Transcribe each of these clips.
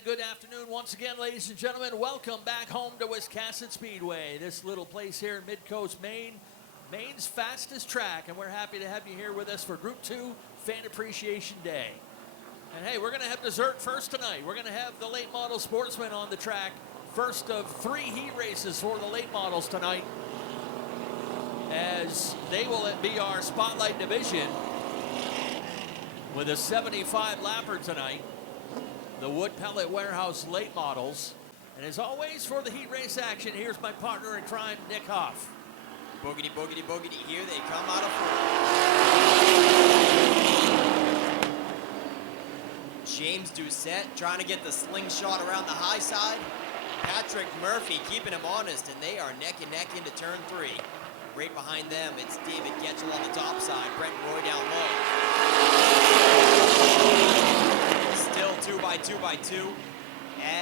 And good afternoon once again, ladies and gentlemen. Welcome back home to Wiscasset Speedway, this little place here in Mid-Coast, Maine, Maine's fastest track. And we're happy to have you here with us for Group 2 Fan Appreciation Day. And hey, we're going to have dessert first tonight. We're going to have the late model sportsmen on the track. First of 3 heat races for the late models tonight, as they will be our spotlight division with a 75 lapper tonight, the Wood Pellet Warehouse late models. And as always, for the heat race action, here's my partner in crime, Nick Hoff. Boogity, boogity, boogity, here they come out of four. James Doucette trying to get the slingshot around the high side. Patrick Murphy keeping him honest, and they are neck and neck into turn 3. Right behind them, it's David Getchell on the top side, Brett Roy down low. Still 2 by 2 by 2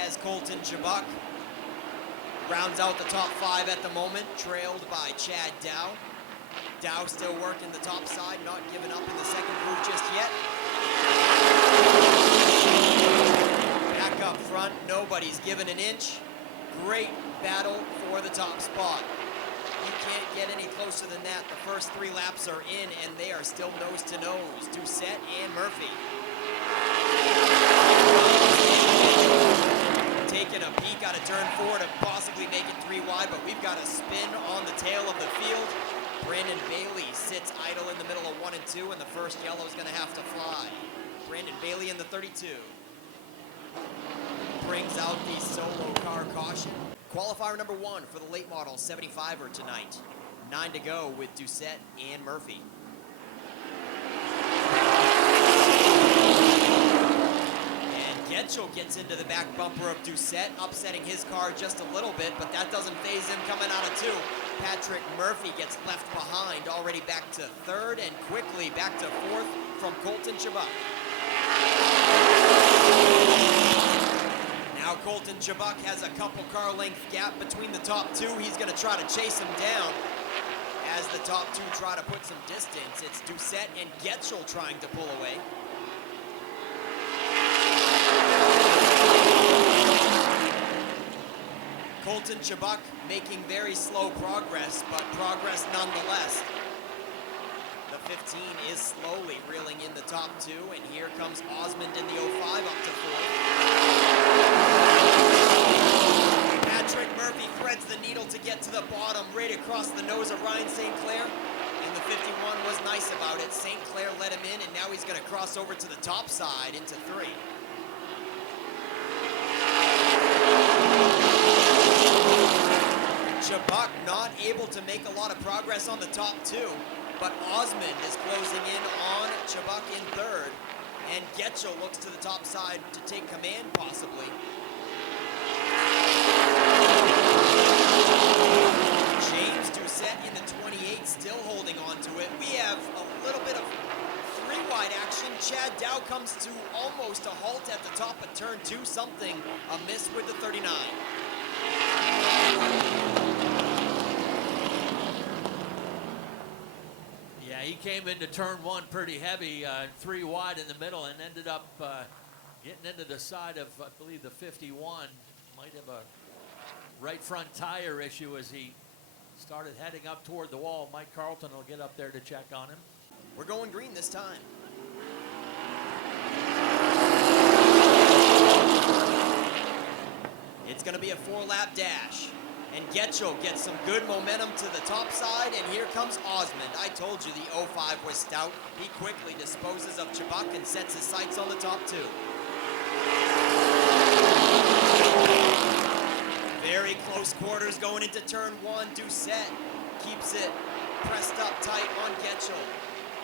as Colton Chabuk rounds out the top 5 at the moment, trailed by Chad Dow. Dow still working the top side, not giving up in the second group just yet. Back up front, nobody's given an inch. Great battle for the top spot. You can't get any closer than that. The first 3 laps are in, and they are still nose to nose. Doucette and Murphy. Taking a peek out of turn 4 to possibly make it 3 wide, but we've got a spin on the tail of the field. Brandon Bailey sits idle in the middle of 1 and 2, and the first yellow is going to have to fly. Brandon Bailey in the 32. Brings out the solo car caution. Qualifier number 1 for the late model 75er tonight. 9 to go with Doucette and Murphy. And Getchell gets into the back bumper of Doucette, upsetting his car just a little bit, but that doesn't faze him coming out of 2. Patrick Murphy gets left behind, already back to 3rd, and quickly back to 4th from Colton Chabuk. Now Colton Chabuk has a couple car length gap between the top 2. He's going to try to chase him down. As the top 2 try to put some distance, it's Doucette and Getchell trying to pull away. Colton Chabuk making very slow progress, but progress nonetheless. The 15 is slowly reeling in the top 2, and here comes Osmond in the 05 up to 4th. Patrick Murphy threads the needle to get to the bottom, right across the nose of Ryan St. Clair, and the 51 was nice about it. St. Clair let him in, and now he's going to cross over to the top side into 3. Chabuk not able to make a lot of progress on the top 2, but Osmond is closing in on Chabuk in 3rd, and Getchell looks to the top side to take command possibly. James Doucette in the 28 still holding on to it. We have a little bit of 3 wide action. Chad Dow comes to almost a halt at the top of turn 2, something amiss with the 39. Yeah, he came into turn 1 pretty heavy, 3 wide in the middle, and ended up getting into the side of, I believe, the 51. Might have a right front tire issue as he started heading up toward the wall. Mike Carlton will get up there to check on him. We're going green this time. It's going to be a 4-lap dash. And Getchell gets some good momentum to the top side, and here comes Osmond. I told you the 05 was stout. He quickly disposes of Chabuk and sets his sights on the top 2. Very close quarters going into turn 1. Doucette keeps it pressed up tight on Getchell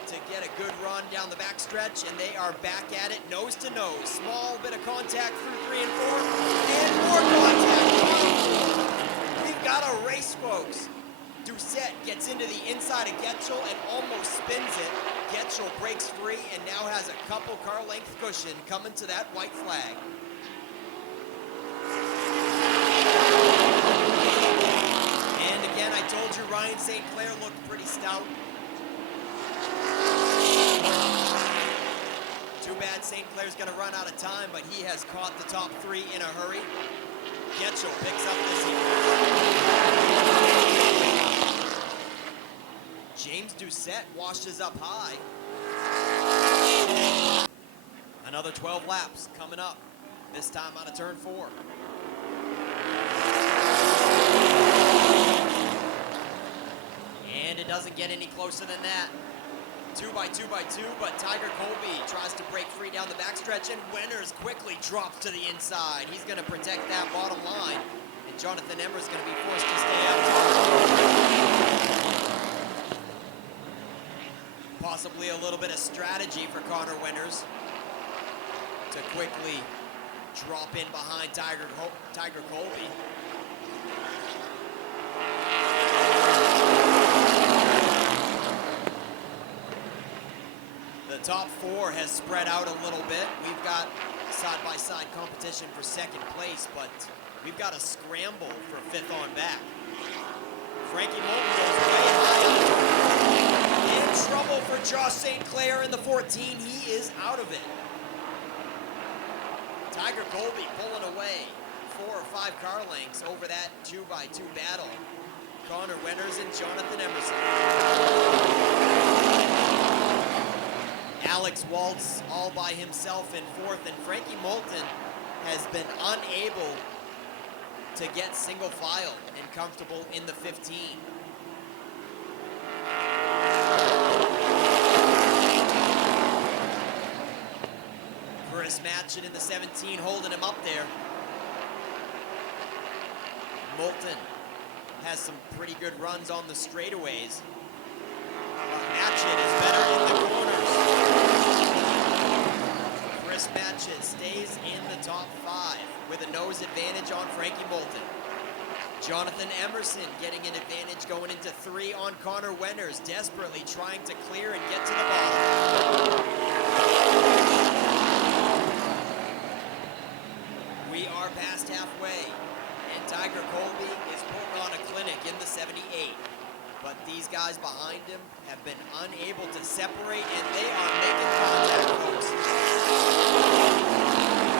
to get a good run down the backstretch, and they are back at it nose to nose. Small bit of contact through 3 and 4, and more contact. We've got a race, folks. Doucette gets into the inside of Getchell and almost spins it. Getchell breaks free and now has a couple car length cushion coming to that white flag. And again, I told you Ryan St. Clair looked pretty stout. Too bad St. Clair's going to run out of time, but he has caught the top three in a hurry. Getchell picks up this. James Doucette washes up high. Another 12 laps coming up, this time out of turn 4. And it doesn't get any closer than that. 2 by 2 by 2, but Tiger Colby tries to break free down the backstretch, and Winters quickly drops to the inside. He's going to protect that bottom line, and Jonathan Emmer's going to be forced to stay up top. Possibly a little bit of strategy for Connor Winters to quickly drop in behind Tiger Colby. The top 4 has spread out a little bit. We've got side-by-side competition for second place, but we've got a scramble for 5th on back. Frankie Moulton goes way high. In trouble for Josh St. Clair in the 14. He is out of it. Tiger Colby pulling away 4 or 5 car lengths over that 2 by 2 battle. Connor Winters and Jonathan Emerson. Alex Waltz all by himself in 4th, and Frankie Moulton has been unable to get single file and comfortable in the 15. Chris Matchett in the 17 holding him up there. Moulton has some pretty good runs on the straightaways. Matchett is better in the corners. Chris Matchett stays in the top 5 with a nose advantage on Frankie Moulton. Jonathan Emerson getting an advantage going into 3 on Connor Winters, desperately trying to clear and get to the bottom. We are past halfway, and Tiger Colby is putting on a clinic in the 78. But these guys behind him have been unable to separate, and they are making contact, folks.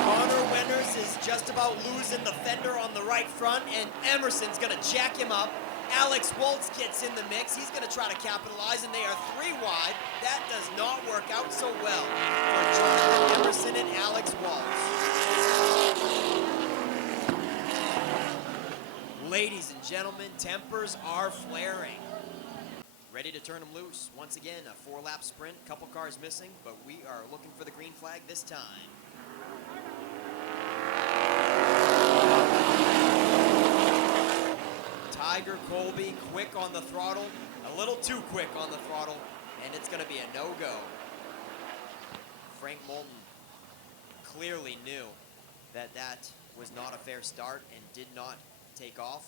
Connor Winters is just about losing the fender on the right front, and Emerson's going to jack him up. Alex Waltz gets in the mix. He's going to try to capitalize, and they are 3 wide. That does not work out so well for Jonathan Emerson and Alex Waltz. Ladies and gentlemen, tempers are flaring. Ready to turn them loose. Once again, a 4-lap sprint, couple cars missing, but we are looking for the green flag this time. Tiger Colby quick on the throttle, a little too quick on the throttle, and it's going to be a no-go. Frank Moulton clearly knew that that was not a fair start and did not take off,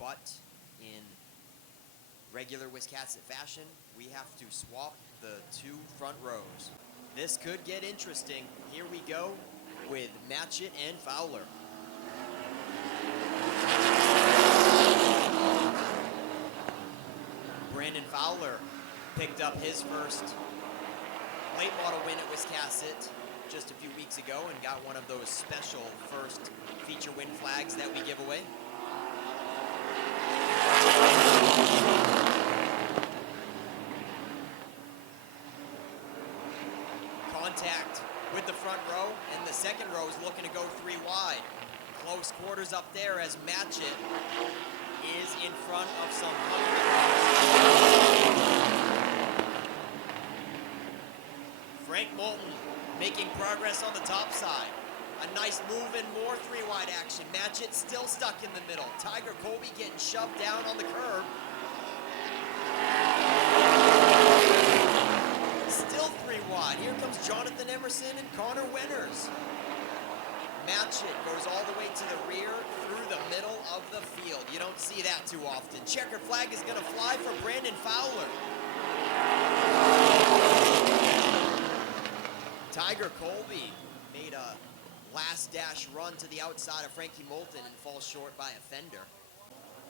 but in regular Wiscasset fashion, we have to swap the 2 front rows. This could get interesting. Here we go with Matchett and Fowler. Brandon Fowler picked up his first late model win at Wiscasset just a few weeks ago and got one of those special first feature win flags that we give away. Contact with the front row, and the second row is looking to go 3 wide. Close quarters up there as Matchett is in front of some Frank Moulton making progress on the top side. A nice move and more 3 wide action. Matchett still stuck in the middle. Tiger Colby getting shoved down on the curb. Still 3 wide. Here comes Jonathan Emerson and Connor Winters. Matchett goes all the way to the rear through the middle of the field. You don't see that too often. Checkered flag is going to fly for Brandon Fowler. Tiger Colby made a last dash run to the outside of Frankie Moulton and falls short by a fender.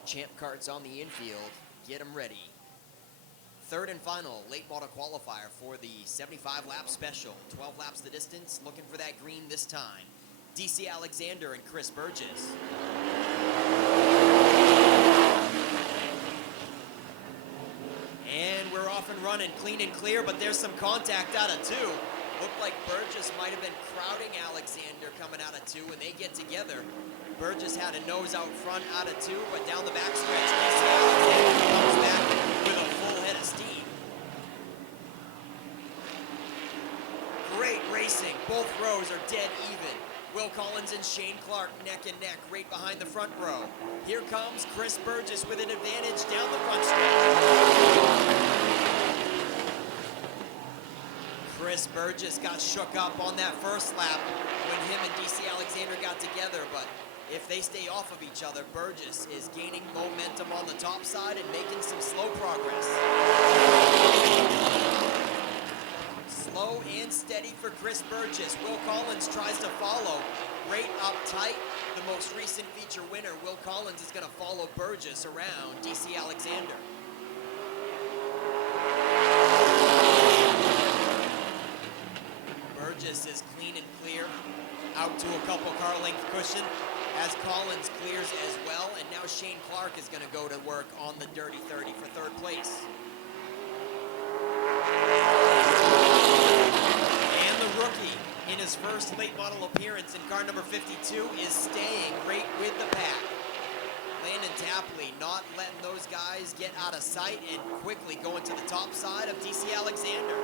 Champ Karts on the infield. Get them ready. third and final late model qualifier for the 75 lap special. 12 laps the distance, looking for that green this time. DC Alexander and Chris Burgess. And we're off and running, clean and clear, but there's some contact out of 2. Looked like Burgess might have been crowding Alexander coming out of 2 when they get together. Burgess had a nose out front out of 2, but down the backstretch, DC Alexander comes back with a full head of steam. Great racing. Both rows are dead even. Will Collins and Shane Clark neck and neck right behind the front row. Here comes Chris Burgess with an advantage down the front stretch. Chris Burgess got shook up on that first lap when him and DC Alexander got together, but if they stay off of each other, Burgess is gaining momentum on the top side and making some slow progress. Slow and steady for Chris Burgess. Will Collins tries to follow. Right up tight. The most recent feature winner, Will Collins, is going to follow Burgess around DC Alexander. Burgess is clean and clear. Out to a couple car length cushion as Collins clears as well. And now Shane Clark is going to go to work on the Dirty 30 for third place. Rookie in his first late model appearance in car number 52 is staying right with the pack. Landon Tapley not letting those guys get out of sight and quickly going to the top side of DC Alexander.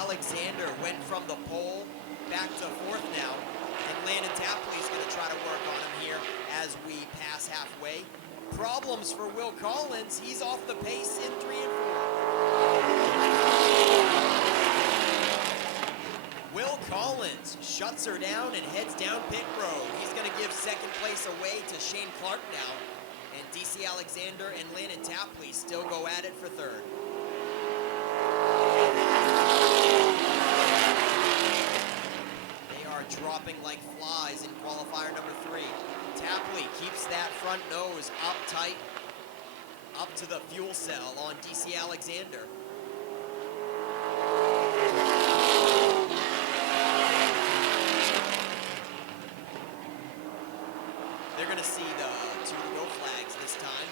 Alexander went from the pole back to fourth now, and Landon Tapley is going to try to work on him here as we pass halfway. Problems for Will Collins. He's off the pace in 3 and 4. Will Collins shuts her down and heads down pit road. He's going to give second place away to Shane Clark now. And DC Alexander and Landon Tapley still go at it for third. They are dropping like flies in qualifier number 3. Tapley keeps that front nose up tight, up to the fuel cell on DC Alexander. They're going to see the 2 to-go flags this time.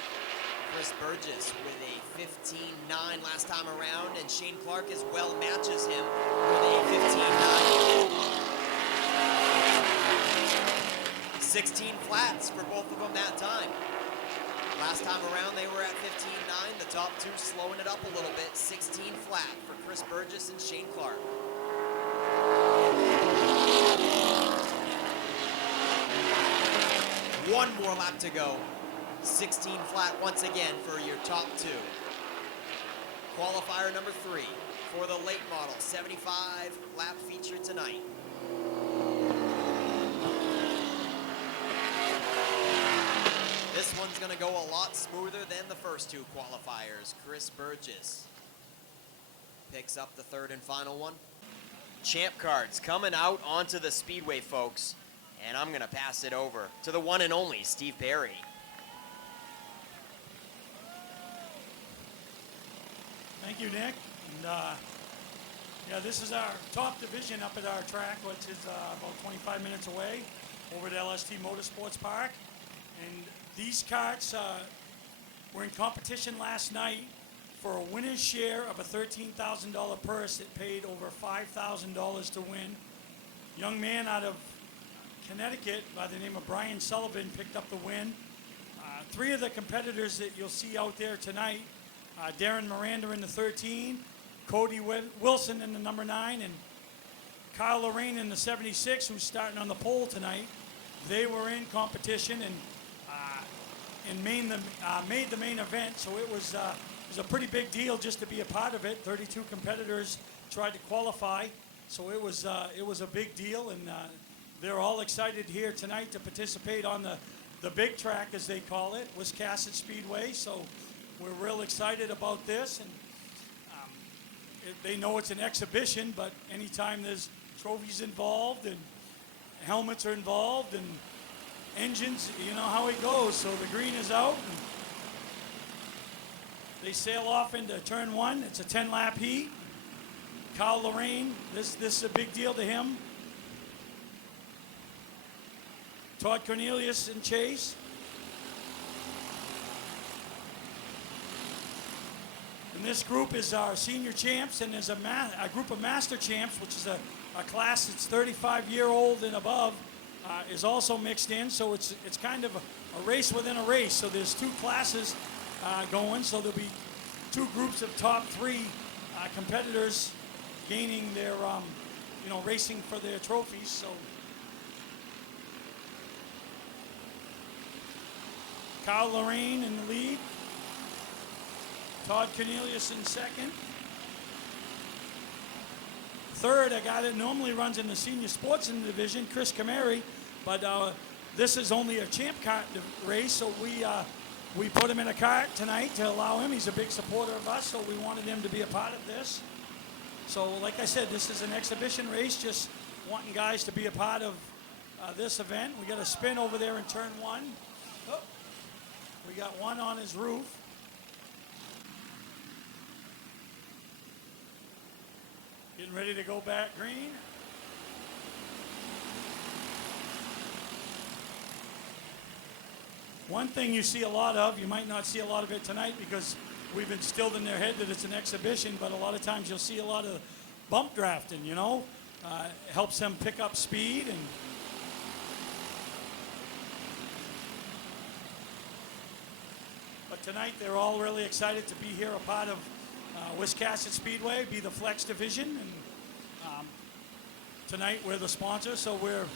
Chris Burgess with a 15.9 last time around, and Shane Clark as well matches him with a 15.9. 16 flats for both of them that time. Last time around they were at 15.9. The top 2 slowing it up a little bit. 16 flat for Chris Burgess and Shane Clark. One more lap to go. 16 flat once again for your top 2. Qualifier number 3 for the late model 75 lap feature tonight. This one's going to go a lot smoother than the first 2 qualifiers. Chris Burgess picks up the third and final one. Champ Karts coming out onto the Speedway, folks. And I'm going to pass it over to the one and only Steve Perry. Thank you, Nick. And, yeah, this is our top division up at our track, which is about 25 minutes away over at LST Motorsports Park. And these karts were in competition last night for a winner's share of a $13,000 purse that paid over $5,000 to win. Young man out of Connecticut by the name of Brian Sullivan picked up the win. 3 of the competitors that you'll see out there tonight, Darren Miranda in the 13, Cody Wilson in the number 9, and Kyle Lorrain in the 76, who's starting on the pole tonight. They were in competition and made the main event, so it was a pretty big deal just to be a part of it. 32 competitors tried to qualify, so it was a big deal, and they're all excited here tonight to participate on the big track, as they call it, Wiscasset Speedway. So we're real excited about this, and they know it's an exhibition, but anytime there's trophies involved and helmets are involved and engines, you know how it goes. So the green is out, and They sail off into turn one. It's a 10-lap heat. Kyle Lorrain, this is a big deal to him. Todd Cornelius and Chase. And this group is our senior champs, and there's a group of master champs, which is a class that's 35-year-old and above, is also mixed in. So it's kind of a race within a race. So there's two classes going. So there'll be two groups of top three competitors gaining their, racing for their trophies. So Kyle Lorrain in the lead. Todd Cornelius in second. Third, a guy that normally runs in the senior sports in the division, Chris Camary, but this is only a Champ Kart race, so we put him in a kart tonight to allow him. He's a big supporter of us, so we wanted him to be a part of this. So like I said, this is an exhibition race, just wanting guys to be a part of this event. We got a spin over there in turn one. Oh, we got one on his roof. Getting ready to go back green. One thing you see a lot of, you might not see a lot of it tonight because we've instilled in their head that it's an exhibition, but a lot of times you'll see a lot of bump drafting, it helps them pick up speed. But tonight they're all really excited to be here, a part of Wiscasset Speedway, be the flex division, and tonight we're the sponsor, so we're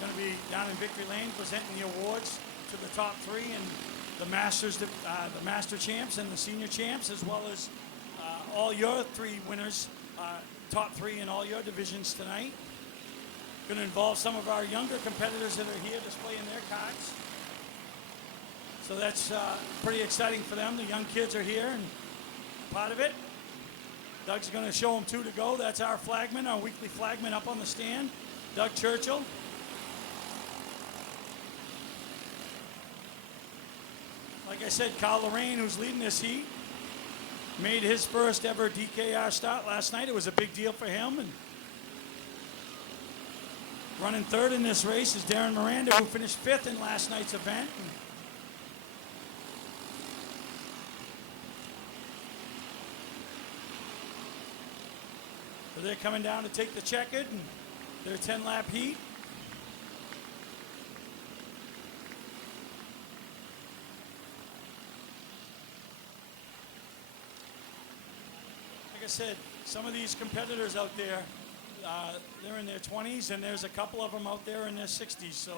going to be down in Victory Lane presenting the awards to the top three and the Masters, the Master Champs and the Senior Champs, as well as all your three winners, top three in all your divisions tonight. Going to involve some of our younger competitors that are here displaying their karts. So that's pretty exciting for them. The young kids are here and part of it. Doug's going to show them two to go. That's our flagman, our weekly flagman up on the stand, Doug Churchill. Like I said, Kyle Lorrain, who's leading this heat, made his first ever DKR start last night. It was a big deal for him. And running third in this race is Darren Miranda, who finished fifth in last night's event. So they're coming down to take the checkered and their 10-lap heat. Like I said, some of these competitors out there, they're in their 20s, and there's a couple of them out there in their 60s. So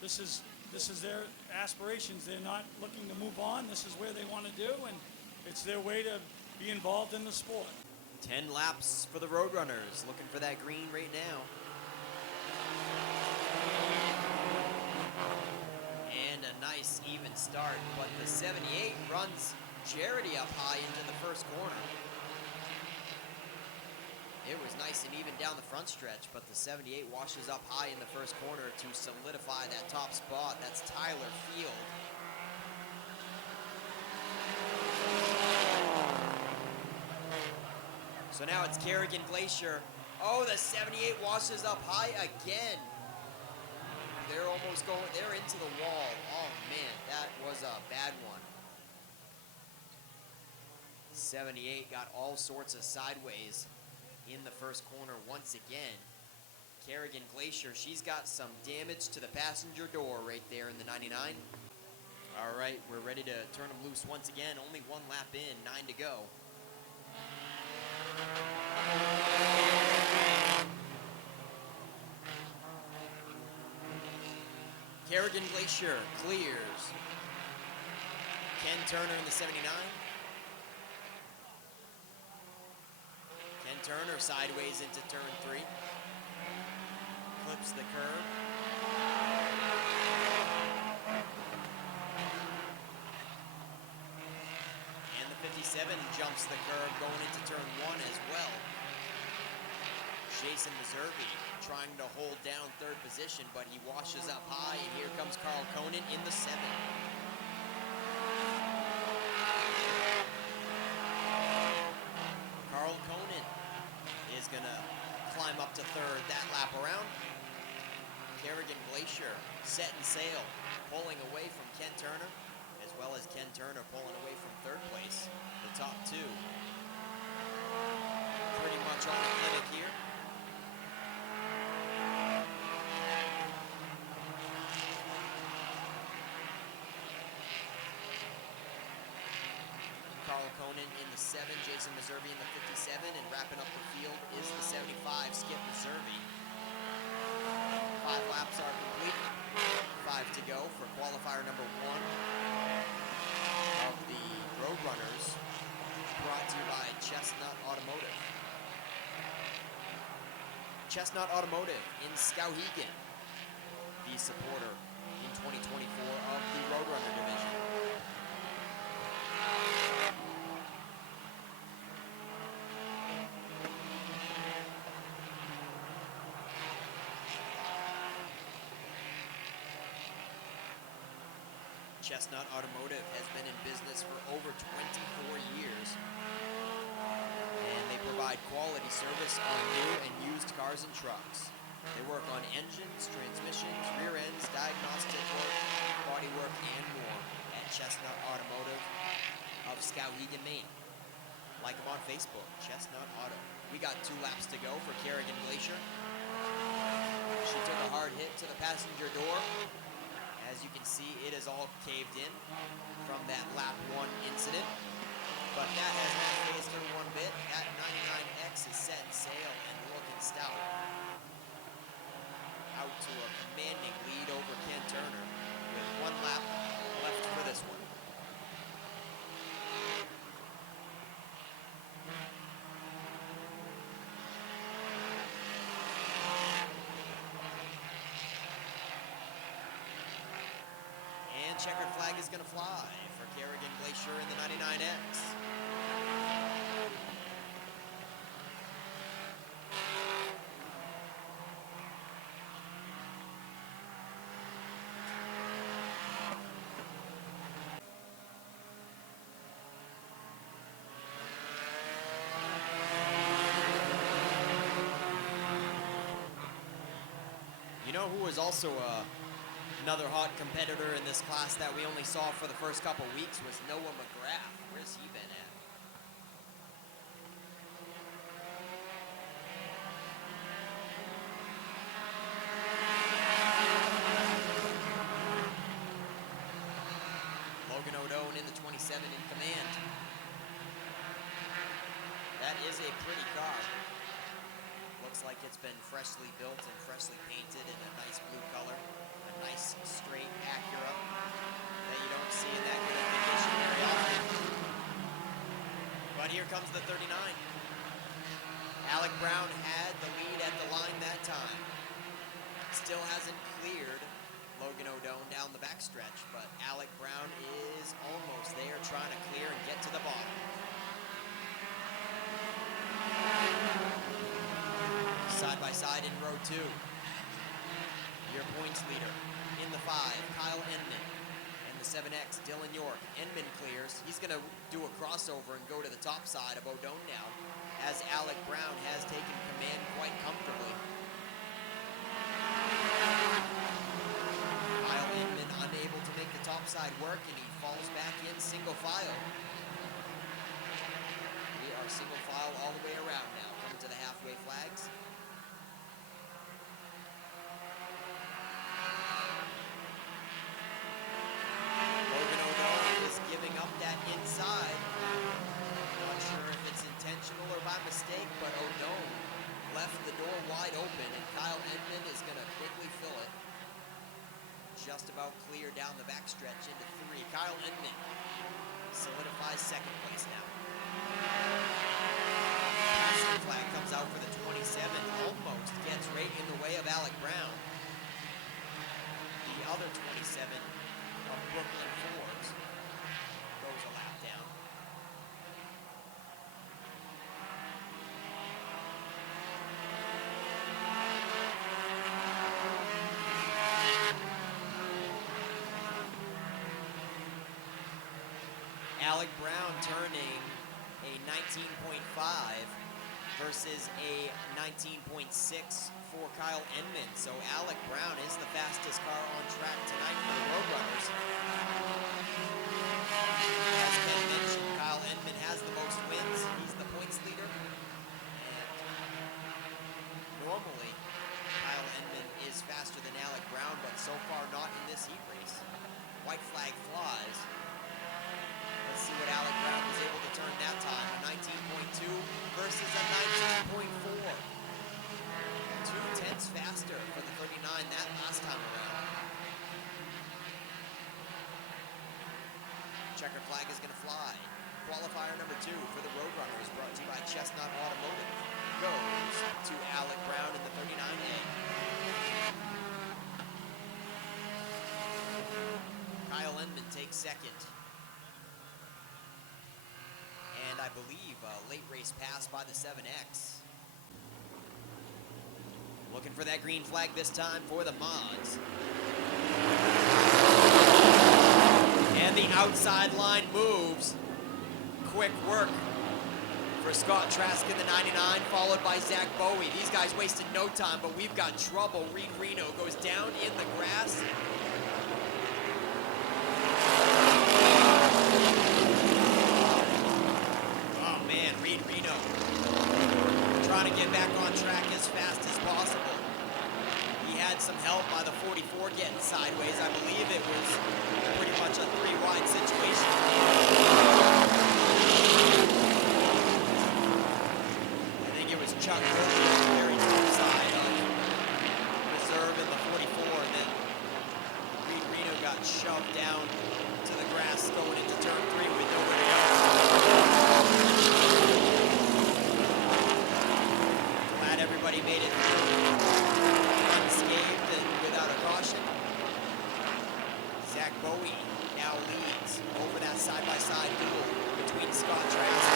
this is their aspirations. They're not looking to move on. This is where they want to do, and it's their way to be involved in the sport. 10 laps for the Roadrunners, looking for that green right now. And a nice even start, but the 78 runs Charity up high into the first corner. It was nice and even down the front stretch, but the 78 washes up high in the first corner to solidify that top spot. That's Tyler Field. So now it's Kerrigan Glacier. Oh, the 78 washes up high again. They're almost going, they're into the wall. Oh man, that was a bad one. 78 got all sorts of sideways in the first corner once again. Kerrigan Glacier, she's got some damage to the passenger door right there in the 99. All right, we're ready to turn them loose once again. Only one lap in, 9 to go. Kerrigan Glacier clears. Ken Turner in the 79. Ken Turner sideways into turn 3. Clips the curb. And the 57 jumps the curb going into turn 1 as well. Jason Meservey trying to hold down third position, but he washes up high, and here comes Carl Conan in the 7. is going to climb up to third that lap around. Kerrigan Glacier setting sail, pulling away from Ken Turner, as well as Ken Turner pulling away from third place. The top two pretty much on the clinic here. Carl Conan in the 7, Jason Meservy in the 57, and wrapping up the field is the 75, Skip Meservy. 5 laps are complete. 5 to go for qualifier number 1 of the Roadrunners, brought to you by Chestnut Automotive. Chestnut Automotive in Skowhegan, the supporter in 2024 of the Roadrunner division. Chestnut Automotive has been in business for over 24 years, and they provide quality service on new and used cars and trucks. They work on engines, transmissions, rear ends, diagnostic work, body work, and more at Chestnut Automotive of Skowhegan, Maine. Like them on Facebook, Chestnut Auto. We got 2 laps to go for Kerrigan Glacier. She took a hard hit to the passenger door. As you can see, it is all caved in from that lap 1 incident. But that has not phased her one bit. That 99X is setting sail and looking stout. Out to a commanding lead over Ken Turner with 1 lap left for this one. Checkered flag is going to fly for Kerrigan Glacier in the 99X. You know who is also another hot competitor in this class that we only saw for the first couple weeks was Noah McGrath. Where's he been at? Logan O'Done in the 27 in command. That is a pretty car. Looks like it's been freshly built and freshly painted in a nice blue color. Nice, straight Acura that you don't see in that good of condition very often. But here comes the 39. Alec Brown had the lead at the line that time. Still hasn't cleared Logan O'Done down the backstretch, but Alec Brown is almost there trying to clear and get to the bottom. Side by side in row 2. Your points leader in the 5, Kyle Enman. And the 7X, Dylan York. Enman clears. He's going to do a crossover and go to the top side of O'Done now, as Alec Brown has taken command quite comfortably. Kyle Enman unable to make the top side work, and he falls back in single file. We are single file all the way around now, coming to the halfway flags. Inside. Not sure if it's intentional or by mistake, but O'Done left the door wide open, and Kyle Enman is going to quickly fill it. Just about clear down the backstretch into 3. Kyle Enman solidifies second place now. Passing flag comes out for the 27, almost gets right in the way of Alec Brown. The other 27 of Brooklyn Forbes goes a lap down. Alec Brown turning a 19.5 versus a 19.6 for Kyle Enman. So Alec Brown is the fastest car on track tonight for the Roadrunners. As Ken mentioned, Kyle Enman has the most wins. He's the points leader. And normally, Kyle Enman is faster than Alec Brown, but so far not in this heat race. White flag flies. Let's see what Alec Brown was able to turn that time. A 19.2 versus a 19.4. 2/10 faster for the 39 that last time around. Checker flag is going to fly. Qualifier number 2 for the Roadrunners, brought to you by Chestnut Automotive, goes to Alec Brown in the 39A. Kyle Enman takes second. And I believe a late race pass by the 7X. Looking for that green flag this time for the mods. And the outside line moves. Quick work for Scott Trask in the 99, followed by Zach Bowie. These guys wasted no time, but we've got trouble. Reed Reno goes down in the grass. Oh man, Reed Reno trying to get back on track as fast as possible. He had some help by the 44 getting sideways. I believe it was pretty much a 3-wide situation. I think it was Chuck Colby on the very top side of reserve in the 44, and then Reed Reno got shoved down to the grass going into turn 3 with nowhere to go. Glad everybody made it through unscathed and without a caution. Zach Bowie now leads over that side-by-side duel between Scott Trask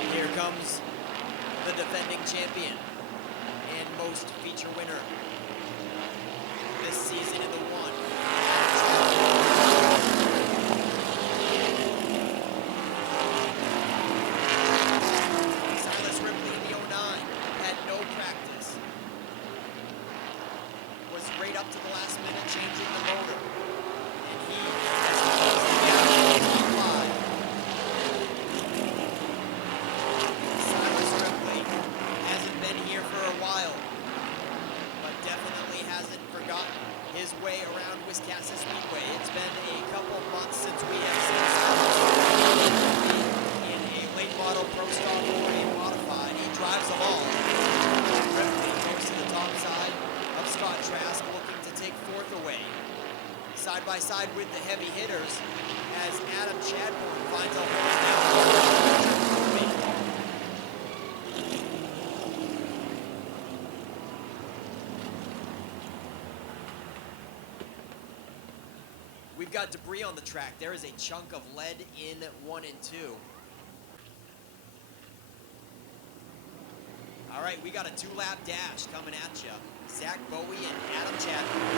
and here comes the defending champion and most feature winner this season in the 1. Silas Ripley in the 09 had no practice. Was right up to the last minute changing the motor. And he has closed the gap to the top 5. Silas Ripley hasn't been here for a while, but definitely hasn't forgotten his way around Wiscasset Speedway. It's been a couple months since we have seen Silas in a late model pro stock or a modified. He drives them all. Ripley goes to the top side of Scott Trask, looking to take 4th away. Side by side with the heavy hitters as Adam Chadbourne finds a hole down. We've got debris on the track. There is a chunk of lead in 1 and 2. All right, we got a 2-lap dash coming at you. Zach Bowie and Adam Chadbourne.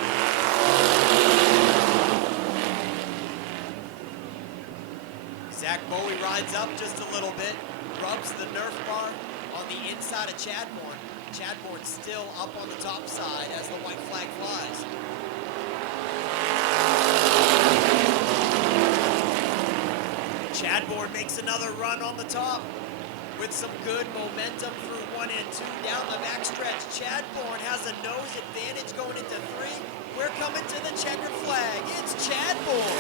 Zach Bowie rides up just a little bit, rubs the Nerf bar on the inside of Chadbourne. Chadbourne still up on the top side as the white flag flies. Chadbourne makes another run on the top with some good momentum through 1 and 2 down the backstretch. Chadbourne has a nose advantage going into 3. We're coming to the checkered flag. It's Chadbourne.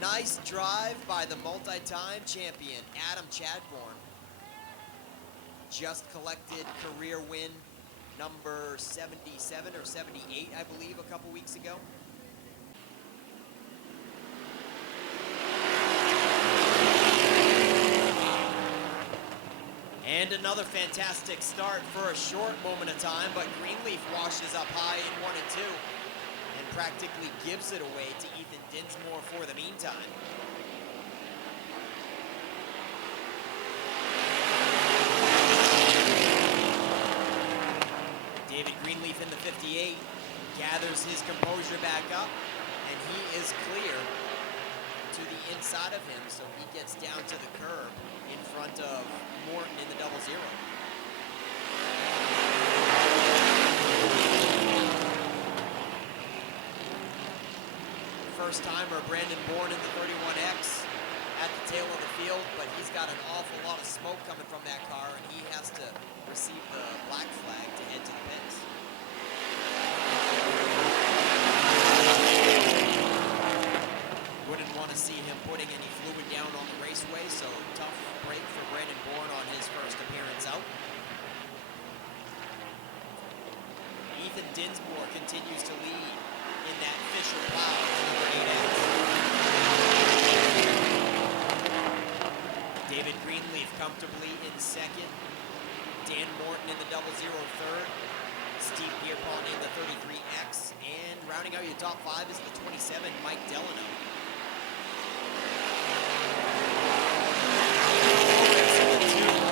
Nice drive by the multi-time champion, Adam Chadbourne. Just collected career win number 77 or 78, I believe, a couple weeks ago. And another fantastic start for a short moment of time, but Greenleaf washes up high in 1 and 2 and practically gives it away to Ethan Dinsmore for the meantime. David Greenleaf in the 58 gathers his composure back up, and he is clear to the inside of him, so he gets down to the curb in front of Morton in the double zero. First timer Brandon Bourne in the 31X at the tail of the field, but he's got an awful lot of smoke coming from that car, and he has to receive the black flag to head to the pits. Wouldn't want to see him putting any fluid down on the raceway, so tough break for Brandon Bourne on his first appearance out. Ethan Dinsmore continues to lead in that Fisher Plow number 8X. David Greenleaf comfortably in second. Dan Morton in the double zero third. Steve Pierpont in the 33X. And rounding out your top 5 is the 27, Mike Delano.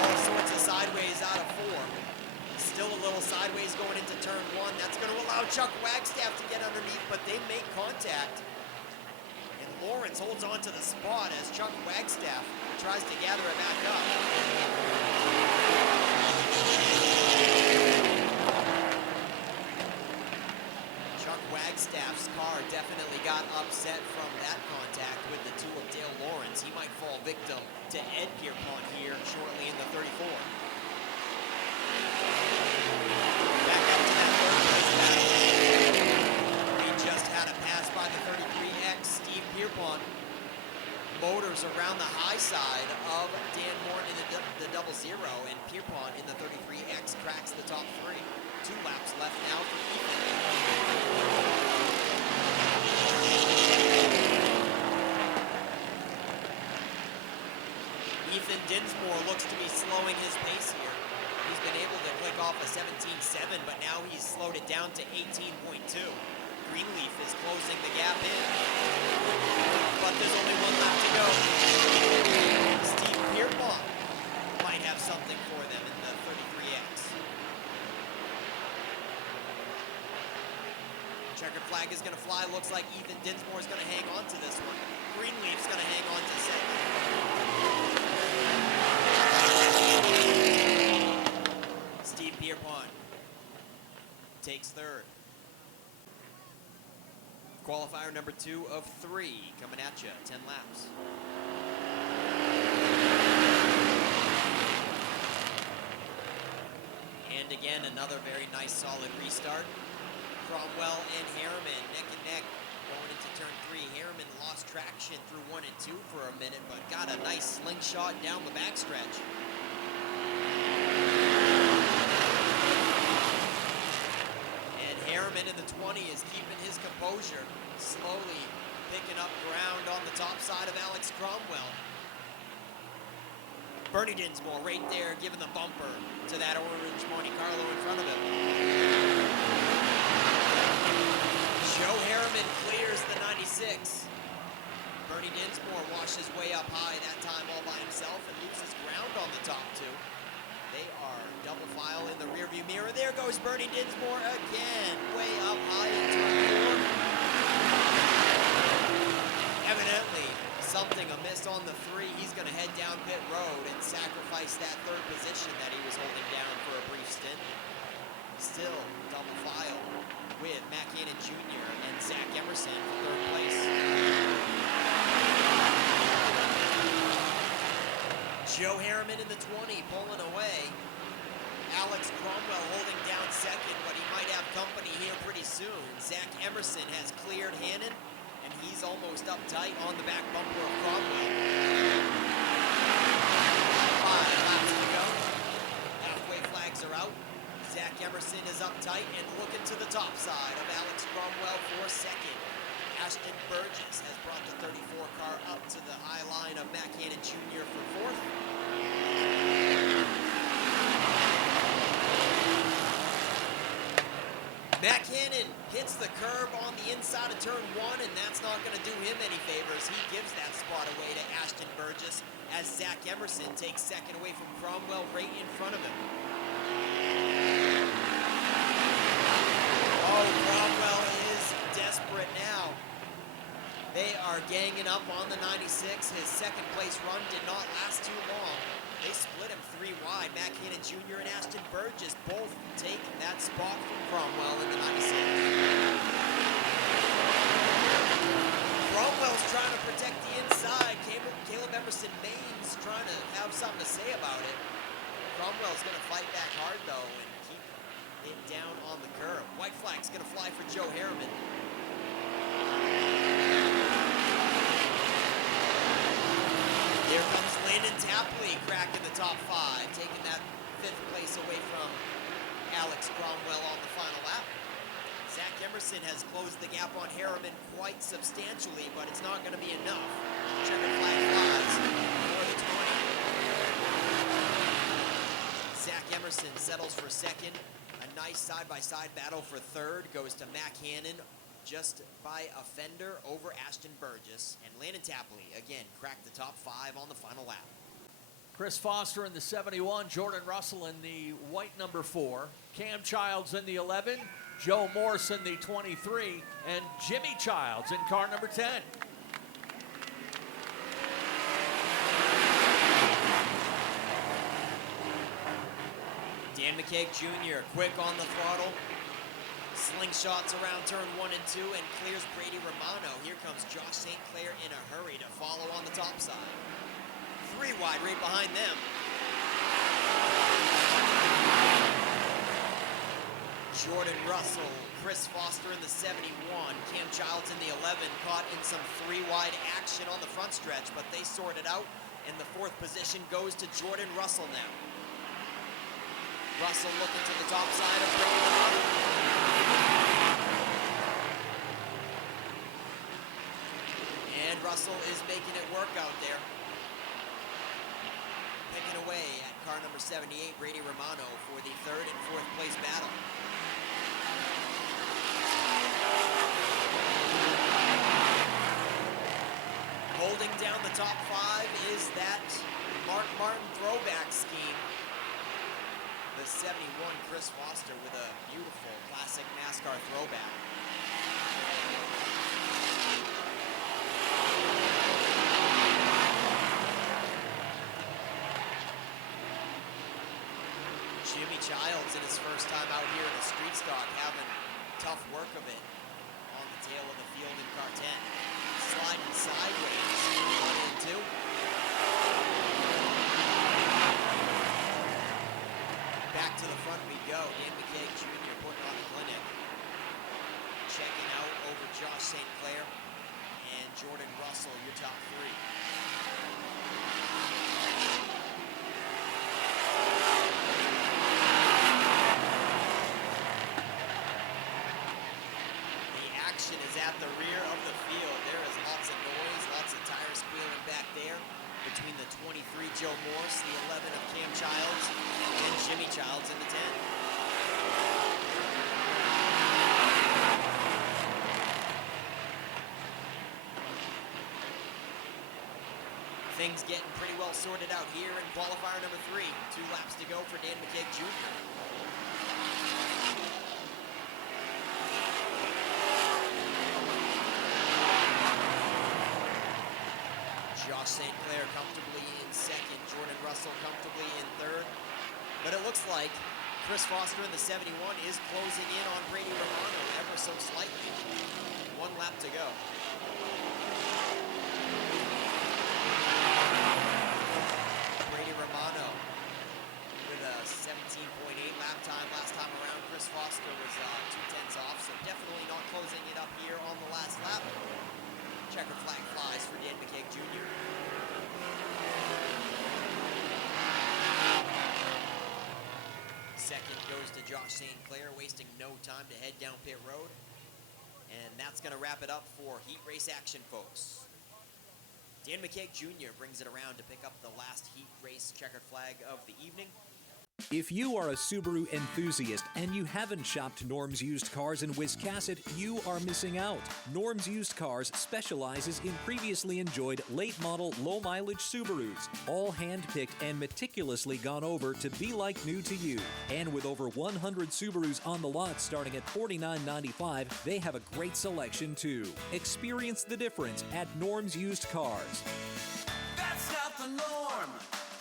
All sorts of sideways out of 4. Still a little sideways going into turn 1. That's going to allow Chuck Wagstaff to get underneath, but they make contact. And Lawrence holds on to the spot as Chuck Wagstaff tries to gather it back up. Chuck Wagstaff's car definitely got upset from that contact with the 2 of Dale Lawrence. He might fall victim to Ed Pierpont here shortly in the 34. Back up to that third place battle. He just had a pass by the 33X, Steve Pierpont. Motors around the high side of Dan Morton in the double zero, and Pierpont in the 33X cracks the top 3. 2 laps left now for Ethan. Ethan Dinsmore looks to be slowing his pace here. He's been able to click off a 17.7, but now he's slowed it down to 18.2. Greenleaf is closing the gap in, but there's only 1 lap to go. Steve Pierpont might have something for them in the 33X. Checkered flag is going to fly. Looks like Ethan Dinsmore is going to hang on to this one. Greenleaf's going to hang on to second. Steve Pierpont takes third. Qualifier number 2 of 3 coming at you, 10 laps. And again, another very nice solid restart. Cromwell and Harriman neck and neck going into turn 3. Harriman lost traction through 1 and 2 for a minute, but got a nice slingshot down the backstretch. Harriman in the 20 is keeping his composure, slowly picking up ground on the top side of Alex Cromwell. Bernie Dinsmore right there giving the bumper to that orange Monte Carlo in front of him. Joe Harriman clears the 96. Bernie Dinsmore washed his way up high that time all by himself and loses ground on the top 2. They are double file in the rearview mirror. There goes Bernie Dinsmore again, way up high in turn 4. Evidently, something amiss on the 3. He's going to head down pit road and sacrifice that 3rd position that he was holding down for a brief stint. Still double file with Matt Cannon Jr. and Zach Emerson for 3rd place. Joe Harriman in the 20 pulling away. Alex Cromwell holding down second, but he might have company here pretty soon. Zach Emerson has cleared Hannon, and he's almost up tight on the back bumper of Cromwell. 5 laps to go. Halfway flags are out. Zach Emerson is up tight and looking to the top side of Alex Cromwell for second. Ashton Burgess has brought the 34 car up to the high line of Matt Cannon Jr. for 4th. Matt Cannon hits the curb on the inside of turn 1, and that's not going to do him any favors. He gives that spot away to Ashton Burgess as Zach Emerson takes second away from Cromwell right in front of him. Oh, Cromwell are ganging up on the 96. His second place run did not last too long. They split him 3 wide. Matt Cannon Jr. and Ashton Burgess both take that spot from Cromwell in the 96. Cromwell's trying to protect the inside. Caleb Emerson Maines trying to have something to say about it. Cromwell's going to fight back hard, though, and keep it down on the curb. White flag's going to fly for Joe Harriman. Here comes Landon Tapley cracking the top 5, taking that 5th place away from Alex Cromwell on the final lap. Zach Emerson has closed the gap on Harriman quite substantially, but it's not going to be enough. Checkered flag flies for the 20. Zach Emerson settles for 2nd. A nice side-by-side battle for 3rd goes to Matt Cannon, just by a fender over Ashton Burgess. And Landon Tapley, again, cracked the top 5 on the final lap. Chris Foster in the 71, Jordan Russell in the white number 4, Cam Childs in the 11, Joe Morse in the 23, and Jimmy Childs in car number 10. Dan McCaig Jr. quick on the throttle. Slingshots around turn 1 and 2 and clears Brady Romano. Here comes Josh St. Clair in a hurry to follow on the top side. 3 wide right behind them. Jordan Russell, Chris Foster in the 71, Cam Childs in the 11, caught in some 3 wide action on the front stretch, but they sorted out, and the 4th position goes to Jordan Russell now. Russell looking to the top side of Brady Romano. And Russell is making it work out there. Picking away at car number 78, Brady Romano, for the 3rd and 4th place battle. Holding down the top 5 is that Mark Martin throwback scheme. The 71 Chris Foster with a beautiful classic NASCAR throwback. Jimmy Childs in his first time out here in the street stock, having tough work of it on the tail of the field in car 10. Sliding sideways, 1 and 2. Back to the front we go. Dan McCaig Jr. putting on the clinic. Checking out over Josh St. Clair and Jordan Russell, your top 3. The action is at the rear of the field. There is lots of noise, lots of tires squealing back there between the 23 Joe Morse, the 11 of Cam Childs, and Jimmy Childs in the 10. Things getting pretty well sorted out here in qualifier number 3. 2 laps to go for Dan McCaig Jr. Josh St. Clair comfortably in 2nd, Jordan Russell comfortably in 3rd. But it looks like Chris Foster in the 71 is closing in on Brady Romano ever so slightly. 1 lap to go. Brady Romano with a 17.8 lap time last time around. Chris Foster was 2/10 off, so definitely not closing it up here on the last lap. Checkered flag flies for Dan McCaig Jr. Second goes to Josh St. Clair, wasting no time to head down pit road. And that's going to wrap it up for heat race action, folks. Dan McCaig Jr. brings it around to pick up the last heat race checkered flag of the evening. If you are a Subaru enthusiast and you haven't shopped Norm's Used Cars in Wiscasset, you are missing out. Norm's Used Cars specializes in previously enjoyed late-model, low-mileage Subarus, all hand-picked and meticulously gone over to be like new to you. And with over 100 Subarus on the lot starting at $49.95, they have a great selection too. Experience the difference at Norm's Used Cars. That's not the norm.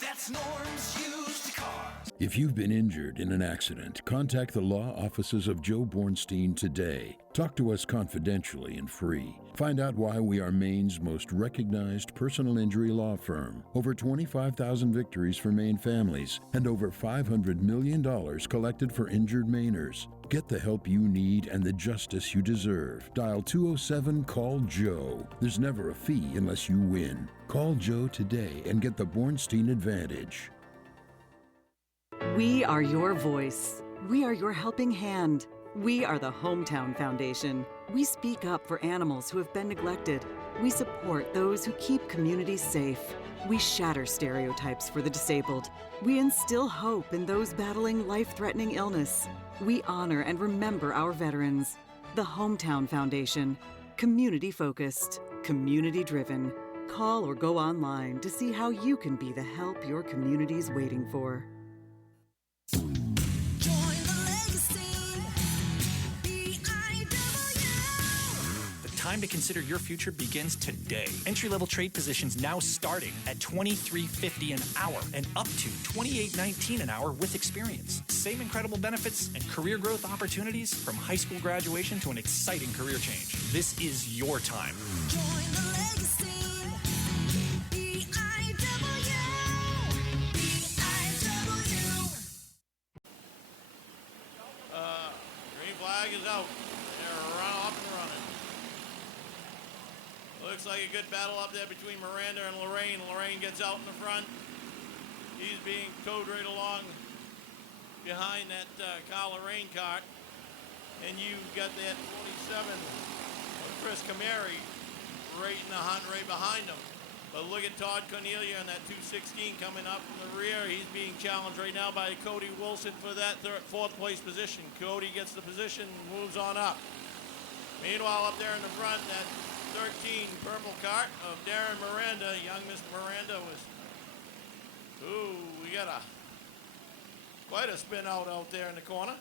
That's Norm's Used Cars. If you've been injured in an accident, contact the law offices of Joe Bornstein today. Talk to us confidentially and free. Find out why we are Maine's most recognized personal injury law firm. Over 25,000 victories for Maine families and over $500 million collected for injured Mainers. Get the help you need and the justice you deserve. Dial 207-CALL-JOE. There's never a fee unless you win. Call Joe today and get the Bornstein advantage. We are your voice. We are your helping hand. We are the Hometown Foundation. We speak up for animals who have been neglected. We support those who keep communities safe. We shatter stereotypes for the disabled. We instill hope in those battling life-threatening illness. We honor and remember our veterans. The Hometown Foundation. Community-focused. Community-driven. Call or go online to see how you can be the help your community's waiting for. Time to consider your future begins today. Entry-level trade positions now starting at $23.50 an hour and up to $28.19 an hour with experience. Same incredible benefits and career growth opportunities from high school graduation to an exciting career change. This is your time. Join the legacy. B-I-W. Green flag is out. They're run off and running. Looks like a good battle up there between Miranda and Lorrain. Lorrain gets out in the front. He's being towed right along behind that Kyle Lorrain kart. And you've got that 47, Chris Cameri, right in the hunt right behind him. But look at Todd Cornelia in that 216 coming up from the rear. He's being challenged right now by Cody Wilson for that fourth place position. Cody gets the position and moves on up. Meanwhile, up there in the front, that 13 purple kart of Darren Miranda. Young Mr. Miranda was, we got quite a spin out there in the corner.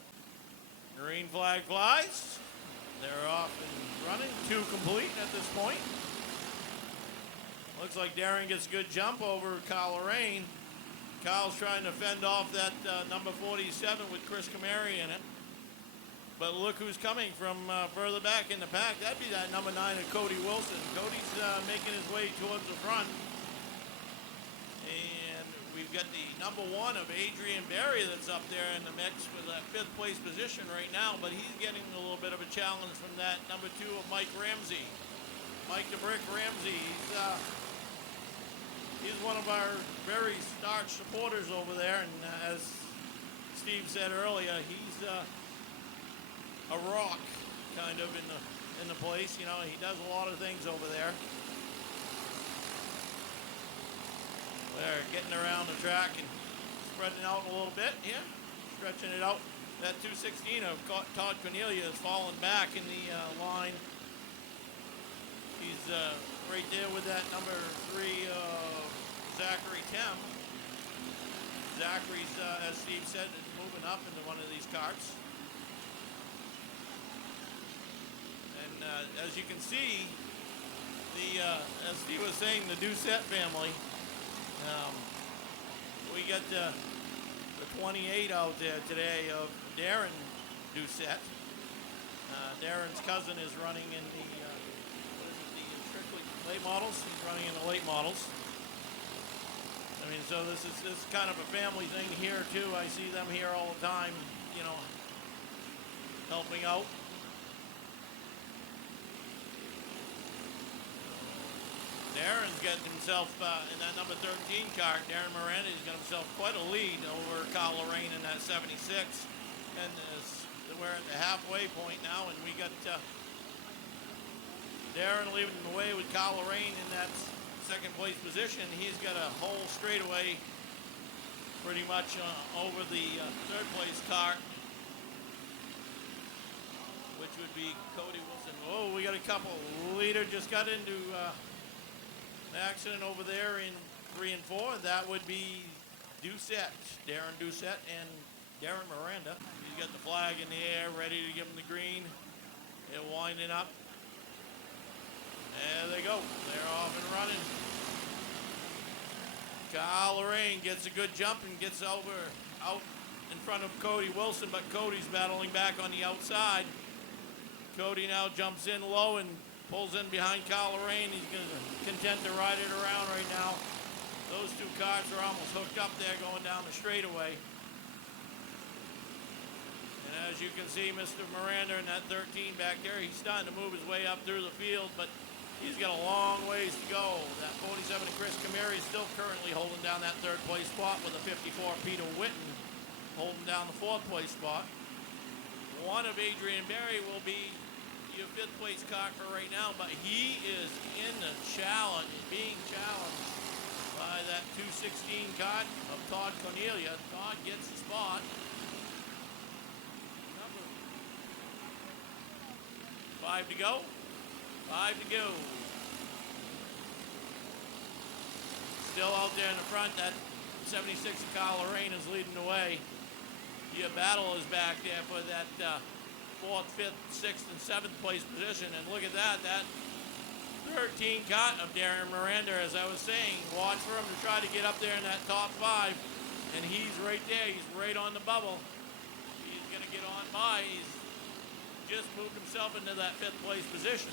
Green flag flies. They're off and running. 2 complete at this point. Looks like Darren gets a good jump over Kyle Lorrain. Kyle's trying to fend off that number 47 with Chris Cameri in it. But look who's coming from further back in the pack. That'd be that number 9 of Cody Wilson. Cody's making his way towards the front. And we've got the number 1 of Adrian Berry that's up there in the mix with that 5th place position right now. But he's getting a little bit of a challenge from that number 2 of Mike Ramsey. Mike the Brick Ramsey. He's one of our very staunch supporters over there. And as Steve said earlier, he's a rock kind of in the place. You know, he does a lot of things over there. They're getting around the track and spreading out a little bit here, stretching it out. That 216 of Todd Cornelia has fallen back in the line. He's right there with that number 3 Zachary Tem. Zachary's, as Steve said, is moving up into one of these karts. As you can see, as Steve was saying, the Doucette family, we got the 28 out there today of Darren Doucette. Darren's cousin is running in the, the strictly late models. He's running in the late models. I mean, so this is kind of a family thing here too. I see them here all the time, you know, helping out. Darren's getting himself in that number 13 kart. Darren Miranda has got himself quite a lead over Kyle Lorrain in that 76. And we're at the halfway point now, and we got Darren leaving the way with Kyle Lorrain in that second place position. He's got a whole straightaway pretty much over the third place car, which would be Cody Wilson. Oh, we got a couple. Leader just got into an accident over there in 3 and 4. That would be Doucette, Darren Doucette and Darren Miranda. He's got the flag in the air, ready to give him the green. They're winding up. There they go. They're off and running. Kyle Lorrain gets a good jump and gets out in front of Cody Wilson, but Cody's battling back on the outside. Cody now jumps in low and pulls in behind Kyle Lorrain. He's content to ride it around right now. Those two cars are almost hooked up there going down the straightaway. And as you can see, Mr. Miranda in that 13 back there, he's starting to move his way up through the field, but he's got a long ways to go. That 47 of Chris Cameri is still currently holding down that third place spot with a 54 Peter Whitten holding down the fourth place spot. One of Adrian Berry will be your fifth place car for right now, but he is in the challenge, being challenged by that 216 car of Todd Cornelia. Todd gets the spot. Number 5 to go. 5 to go. Still out there in the front, that 76 of Kyle Lorrain is leading the way. Your battle is back there for that 4th, 5th, 6th, and 7th place position. And look at that, that 13 cut of Darren Miranda, as I was saying. Watch for him to try to get up there in that top 5. And he's right there, he's right on the bubble. He's gonna get on by. He's just moved himself into that 5th place position.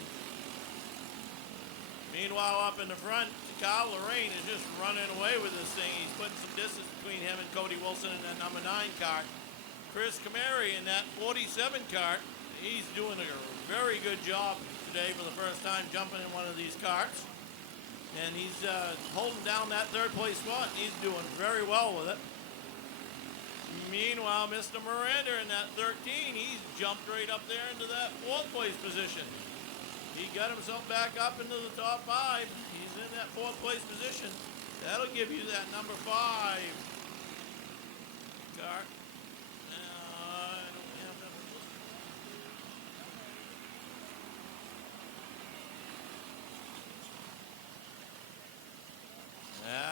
Meanwhile, up in the front, Kyle Lorrain is just running away with this thing. He's putting some distance between him and Cody Wilson in that number 9 car. Chris Cameri in that 47 car, he's doing a very good job today for the first time jumping in one of these carts. And he's holding down that 3rd place spot. He's doing very well with it. Meanwhile, Mr. Miranda in that 13, he's jumped right up there into that 4th place position. He got himself back up into the top 5. He's in that 4th place position. That'll give you that number 5 car. I don't have that one.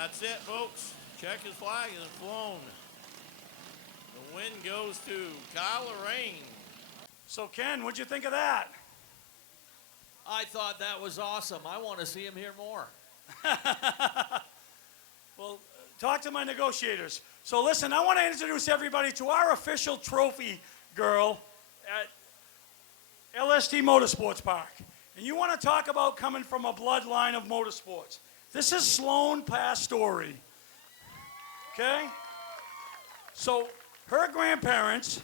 That's it, folks. Checker's flag is flown. The win goes to Kyle Lorrain. So, Ken, what'd you think of that? I thought that was awesome. I want to see him here more. Well, talk to my negotiators. So listen, I want to introduce everybody to our official trophy girl at LST Motorsports Park. And you want to talk about coming from a bloodline of motorsports. This is Sloan Pastore. Okay? So her grandparents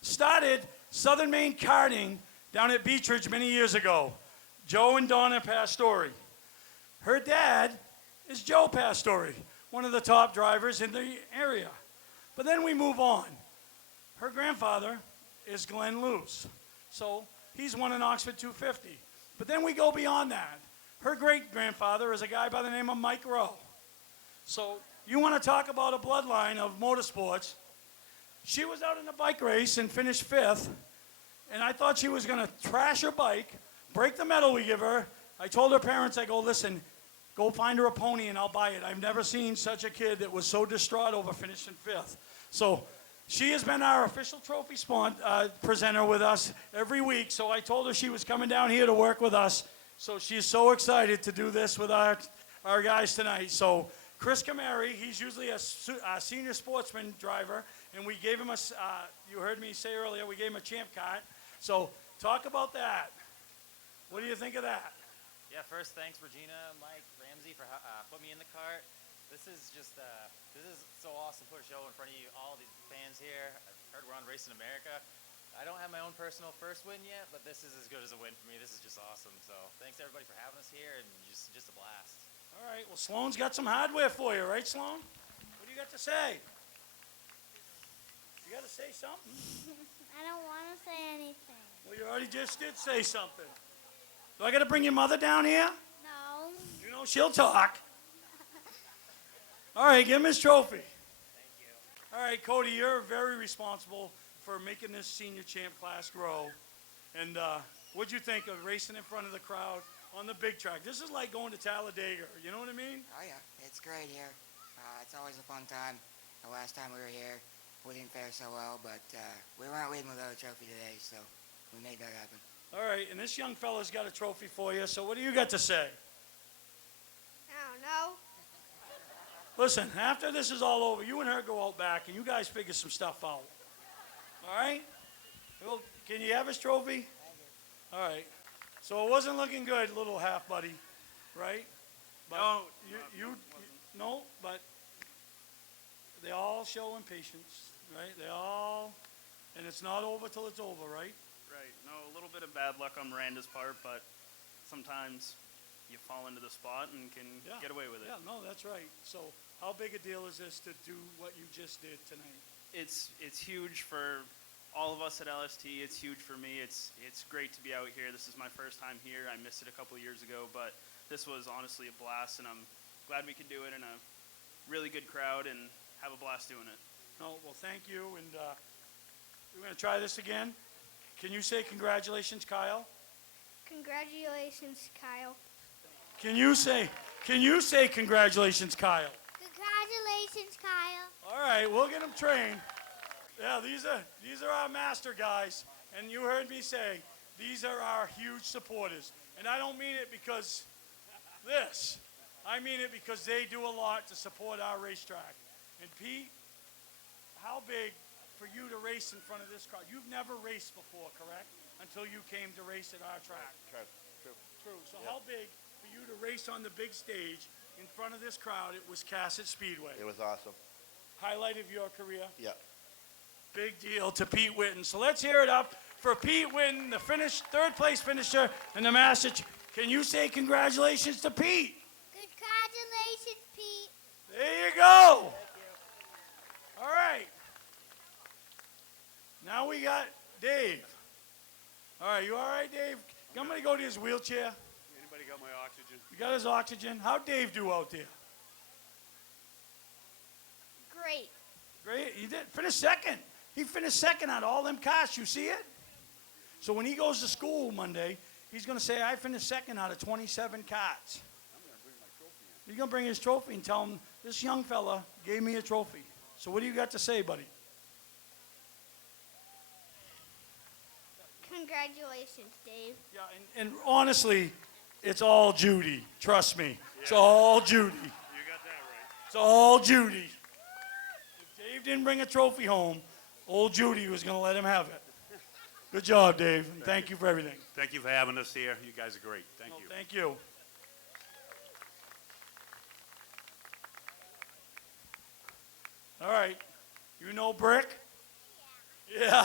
started Southern Maine karting down at Beechridge many years ago. Joe and Donna Pastore. Her dad is Joe Pastore, one of the top drivers in the area. But then we move on. Her grandfather is Glenn Luce. So he's won an Oxford 250. But then we go beyond that. Her great-grandfather is a guy by the name of Mike Rowe. So you want to talk about a bloodline of motorsports. She was out in a bike race and finished 5th. And I thought she was going to trash her bike, break the medal we give her. I told her parents, I go, listen, go find her a pony and I'll buy it. I've never seen such a kid that was so distraught over finishing 5th. So she has been our official trophy presenter with us every week. So I told her she was coming down here to work with us. So she's so excited to do this with our guys tonight. So Chris Cameri, he's usually a senior sportsman driver. And we gave him you heard me say earlier, we gave him a champ kart. So talk about that. What do you think of that? Yeah, first, thanks Regina, Mike, Ramsey for putting me in the cart. This is just, this is so awesome to put a show in front of you, all these fans here. I've heard we're on Racing America. I don't have my own personal first win yet, but this is as good as a win for me. This is just awesome. So thanks everybody for having us here, and just a blast. All right, well, Sloan's got some hardware for you, right, Sloan? What do you got to say? You got to say something? I don't want to say anything. Well, you already just did say something. Do I got to bring your mother down here? No. You know, she'll talk. All right, give him his trophy. Thank All right, Cody, you're very responsible for making this senior champ class grow. And what'd you think of racing in front of the crowd on the big track? This is like going to Talladega, you know what I mean? Oh yeah, it's great here. It's always a fun time. The last time we were here, we didn't fare so well, but we weren't leaving without a trophy today, so we made that happen. All right, and this young fella's got a trophy for you, so what do you got to say? I don't know. Listen, after this is all over, you and her go out back, and you guys figure some stuff out. All right? Well, can you have his trophy? All right. So it wasn't looking good, little half buddy, right? But No, no, but they all show impatience, right? They all, and it's not over till it's over, right? right. No, a little bit of bad luck on Miranda's part, but sometimes you fall into the spot and can get away with it. Yeah, no, that's right. So how big a deal is this to do what you just did tonight? It's huge for all of us at LST. It's huge for me. It's great to be out here. This is my first time here. I missed it a couple years ago, but this was honestly a blast, and I'm glad we could do it in a really good crowd and have a blast doing it. No, well, thank you, and we're going to try this again. Can you say congratulations, Kyle? Congratulations, Kyle. Can you say congratulations, Kyle? Congratulations, Kyle. All right, we'll get them trained. Yeah, these are our master guys, and you heard me say these are our huge supporters. And I don't mean it because this. I mean it because they do a lot to support our racetrack. And Pete, how big for you to race in front of this crowd? You've never raced before, correct? Until you came to race at our track. True. So how big for you to race on the big stage in front of this crowd at Wiscasset Speedway? It was awesome. Highlight of your career? Yeah. Big deal to Pete Whitten. So let's hear it up for Pete Whitten, the third place finisher in the Masters. Can you say congratulations to Pete? Congratulations, Pete. There you go. All right. Now we got Dave. All right, you all right, Dave? I'm going to go to his wheelchair. Anybody got my oxygen? You got his oxygen? How'd Dave do out there? Great. Great. He did finish second. He finished second out of all them karts. You see it? So when he goes to school Monday, he's going to say, I finished second out of 27 karts. He's going to bring his trophy and tell him, this young fella gave me a trophy. So what do you got to say, buddy? Congratulations, Dave. Yeah, and honestly, it's all Judy. Trust me. It's all Judy. You got that right. It's all Judy. If Dave didn't bring a trophy home, old Judy was going to let him have it. Good job, Dave, and thank you for everything. Thank you for having us here. You guys are great. Thank you. Thank you. All right. You know Brick? Yeah?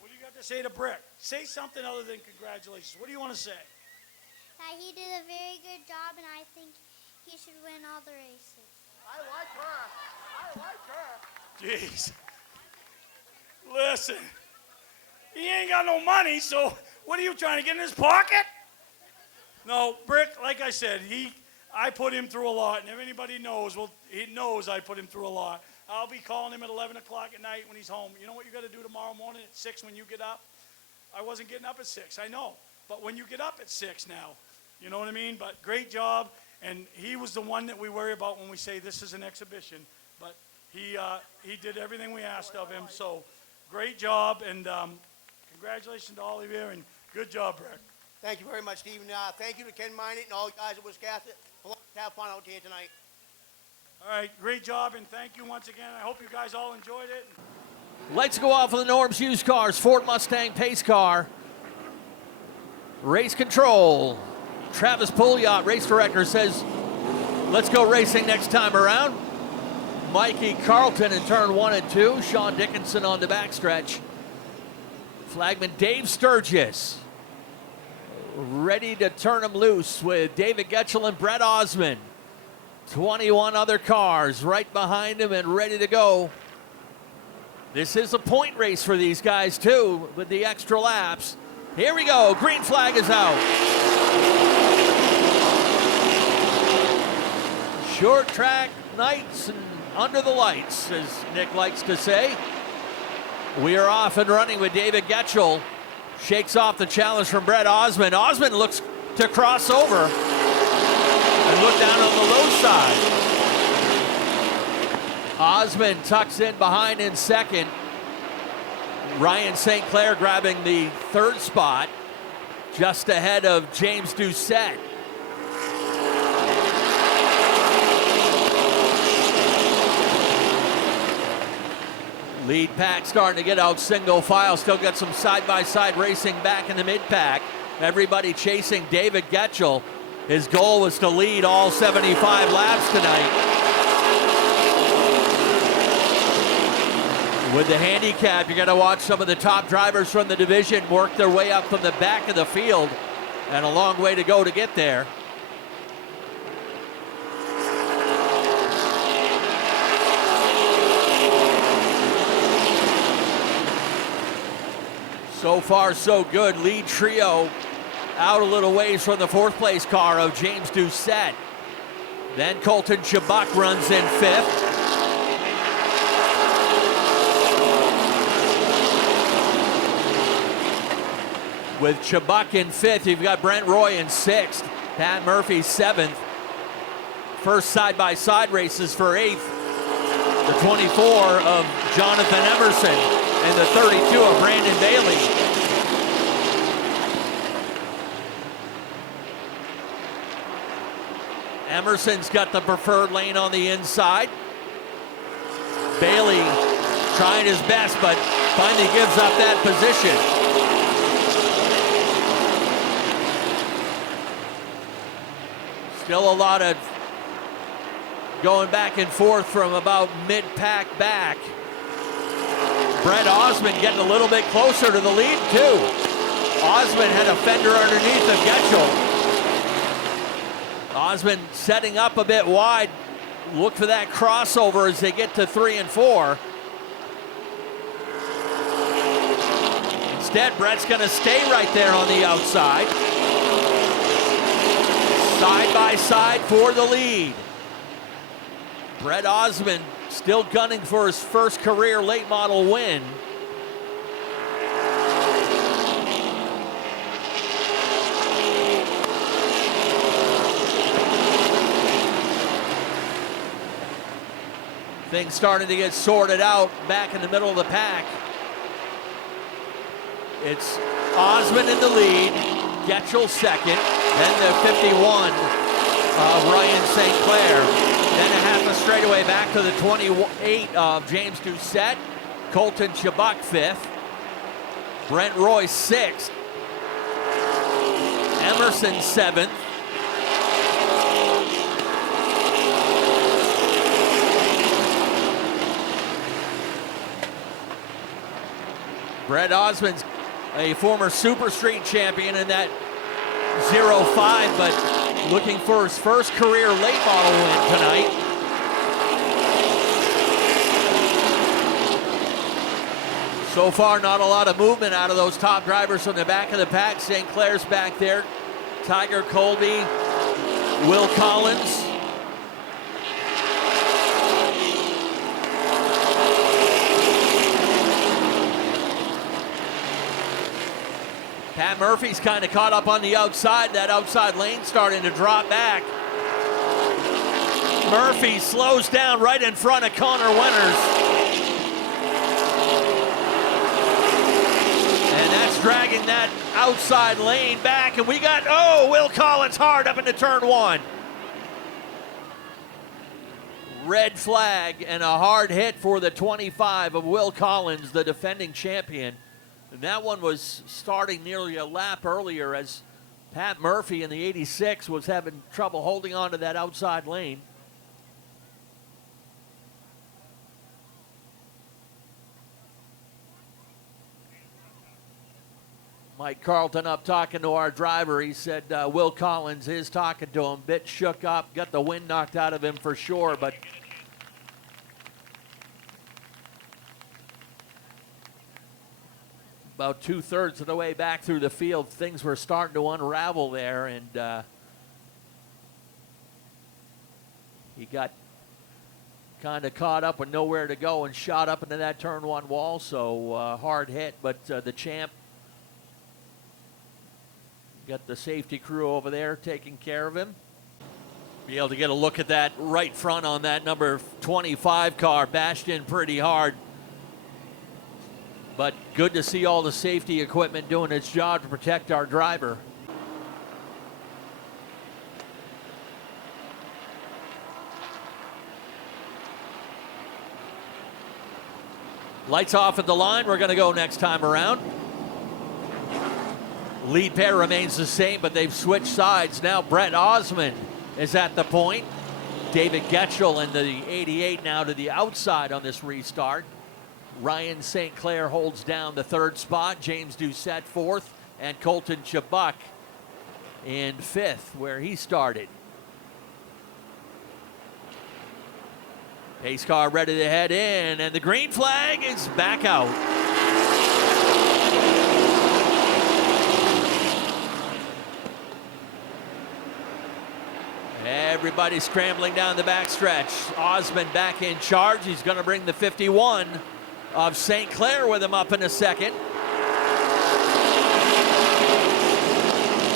What do you got to say to Brick? Say something other than congratulations. What do you want to say? That he did a very good job, and I think he should win all the races. I like her. Jeez. Listen. He ain't got no money, so what are you trying to get in his pocket? No, Brick, like I said, I put him through a lot, and if anybody knows, well, he knows I put him through a lot. I'll be calling him at 11 o'clock at night when he's home. You know what you got to do tomorrow morning at 6 when you get up? I wasn't getting up at 6, I know. But when you get up at 6 now, you know what I mean? But great job, and he was the one that we worry about when we say this is an exhibition. But he did everything we asked of him, so great job, and congratulations to all of you, and good job, Brick. Thank you very much, Stephen. Thank you to Ken Minot and all you guys at Wiscasset. Let's have fun out here tonight. All right, great job, and thank you once again. I hope you guys all enjoyed it. Lights go off for the Norm's Used Cars Ford Mustang pace car. Race control. Travis Pouliot, race director, says, let's go racing next time around. Mikey Carlton in turn 1 and 2. Sean Dickinson on the backstretch. Flagman Dave Sturgis ready to turn him loose with David Getchell and Brett Osmond. 21 other cars right behind him and ready to go. This is a point race for these guys too with the extra laps. Here we go, green flag is out. Short track nights and under the lights, as Nick likes to say. We are off and running with David Getchell. Shakes off the challenge from Brett Osmond. Osmond looks to cross over and look down on the low side. Osmond tucks in behind in second. Ryan St. Clair grabbing the third spot, just ahead of James Doucette. Lead pack starting to get out single file. Still got some side-by-side racing back in the mid-pack. Everybody chasing David Getchell. His goal was to lead all 75 laps tonight. With the handicap, you're going to watch some of the top drivers from the division work their way up from the back of the field, and a long way to go to get there. So far, so good. Lead trio out a little ways from the fourth place car of James Doucette. Then Colton Chubbuck runs in fifth. With Chubbuck in fifth, you've got Brent Roy in sixth. Pat Murphy seventh. First side-by-side races for eighth. The 24 of Jonathan Emerson and the 32 of Brandon Bailey. Emerson's got the preferred lane on the inside. Bailey trying his best, but finally gives up that position. Still a lot of going back and forth from about mid-pack back. Brett Osmond getting a little bit closer to the lead too. Osmond had a fender underneath of Getchell. Osmond setting up a bit wide. Look for that crossover as they get to 3 and 4. Instead, Brett's going to stay right there on the outside. Side by side for the lead. Brett Osmond still gunning for his first career late model win. Things starting to get sorted out back in the middle of the pack. It's Osmond in the lead, Getchell second, then the 51 of Ryan St. Clair. Then a half a straightaway back to the 28 of James Doucette. Colton Chubbuck fifth. Brent Roy sixth. Emerson seventh. Brett Osmond's a former Super Street champion in that 0-5, but looking for his first career late model win tonight. So far, not a lot of movement out of those top drivers from the back of the pack. St. Clair's back there. Tiger Colby, Will Collins. Pat Murphy's kind of caught up on the outside. That outside lane starting to drop back. Murphy slows down right in front of Connor Winters. And that's dragging that outside lane back. And we got, Will Collins hard up into turn one. Red flag and a hard hit for the 25 of Will Collins, the defending champion. And that one was starting nearly a lap earlier as Pat Murphy in the 86 was having trouble holding on to that outside lane. Mike Carlton up talking to our driver. He said Will Collins is talking to him. Bit shook up, got the wind knocked out of him for sure, but about 2/3 of the way back through the field, things were starting to unravel there, and he got kind of caught up with nowhere to go and shot up into that turn one wall. So hard hit, but the champ got the safety crew over there taking care of him. Be able to get a look at that right front on that number 25 car. Bashed in pretty hard. But good to see all the safety equipment doing its job to protect our driver. Lights off at the line. We're going to go next time around. Lead pair remains the same, but they've switched sides. Now Brett Osmond is at the point. David Getchell in the 88 now to the outside on this restart. Ryan St. Clair holds down the third spot. James Doucette fourth, and Colton Chabuk in fifth, where he started. Pace car ready to head in, and the green flag is back out. Everybody scrambling down the backstretch. Osmond back in charge. He's going to bring the 51 of St. Clair with him up in a second.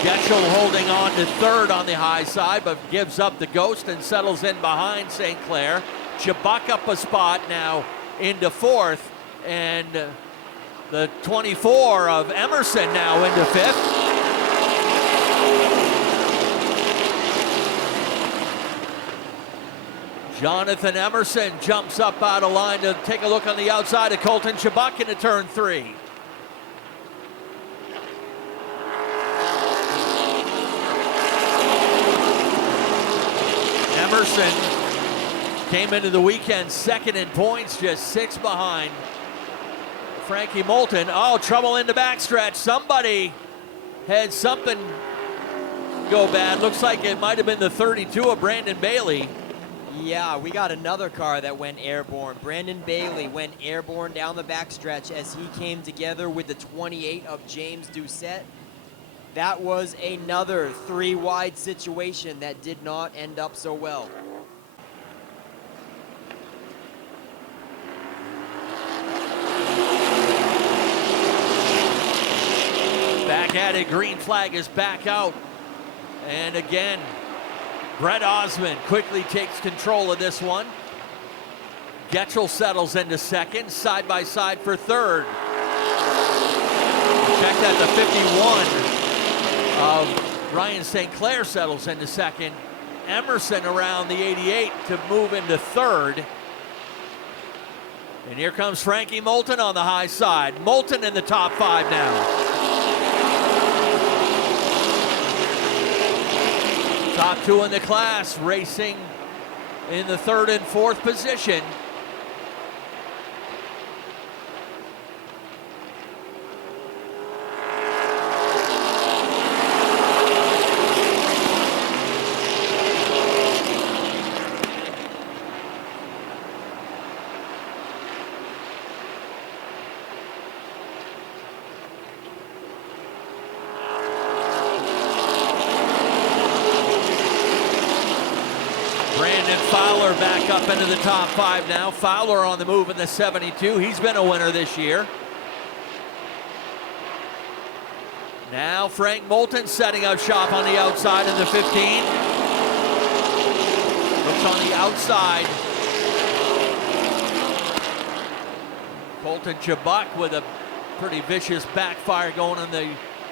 Getchell holding on to third on the high side, but gives up the ghost and settles in behind St. Clair. Chabuk up a spot now into fourth, and the 24 of Emerson now into fifth. Jonathan Emerson jumps up out of line to take a look on the outside of Colton Chabuk into turn three. Emerson came into the weekend second in points, just 6 behind Frankie Moulton. Oh, trouble in the backstretch. Somebody had something go bad. Looks like it might have been the 32 of Brandon Bailey. Yeah, we got another car that went airborne. Brandon Bailey went airborne down the backstretch as he came together with the 28 of James Doucette. That was another 3-wide situation that did not end up so well. Back at it, green flag is back out. And again, Brett Osmond quickly takes control of this one. Getchell settles into second, side by side for third. Check that, the 51 of Ryan St. Clair settles into second. Emerson around the 88 to move into third. And here comes Frankie Moulton on the high side. Moulton in the top 5 now. Top 2 in the class, racing in the 3rd and 4th position. Back up into the top 5 now. Fowler on the move in the 72. He's been a winner this year. Now Frank Moulton setting up shop on the outside in the 15. Looks on the outside. Colton Chabuk with a pretty vicious backfire going on the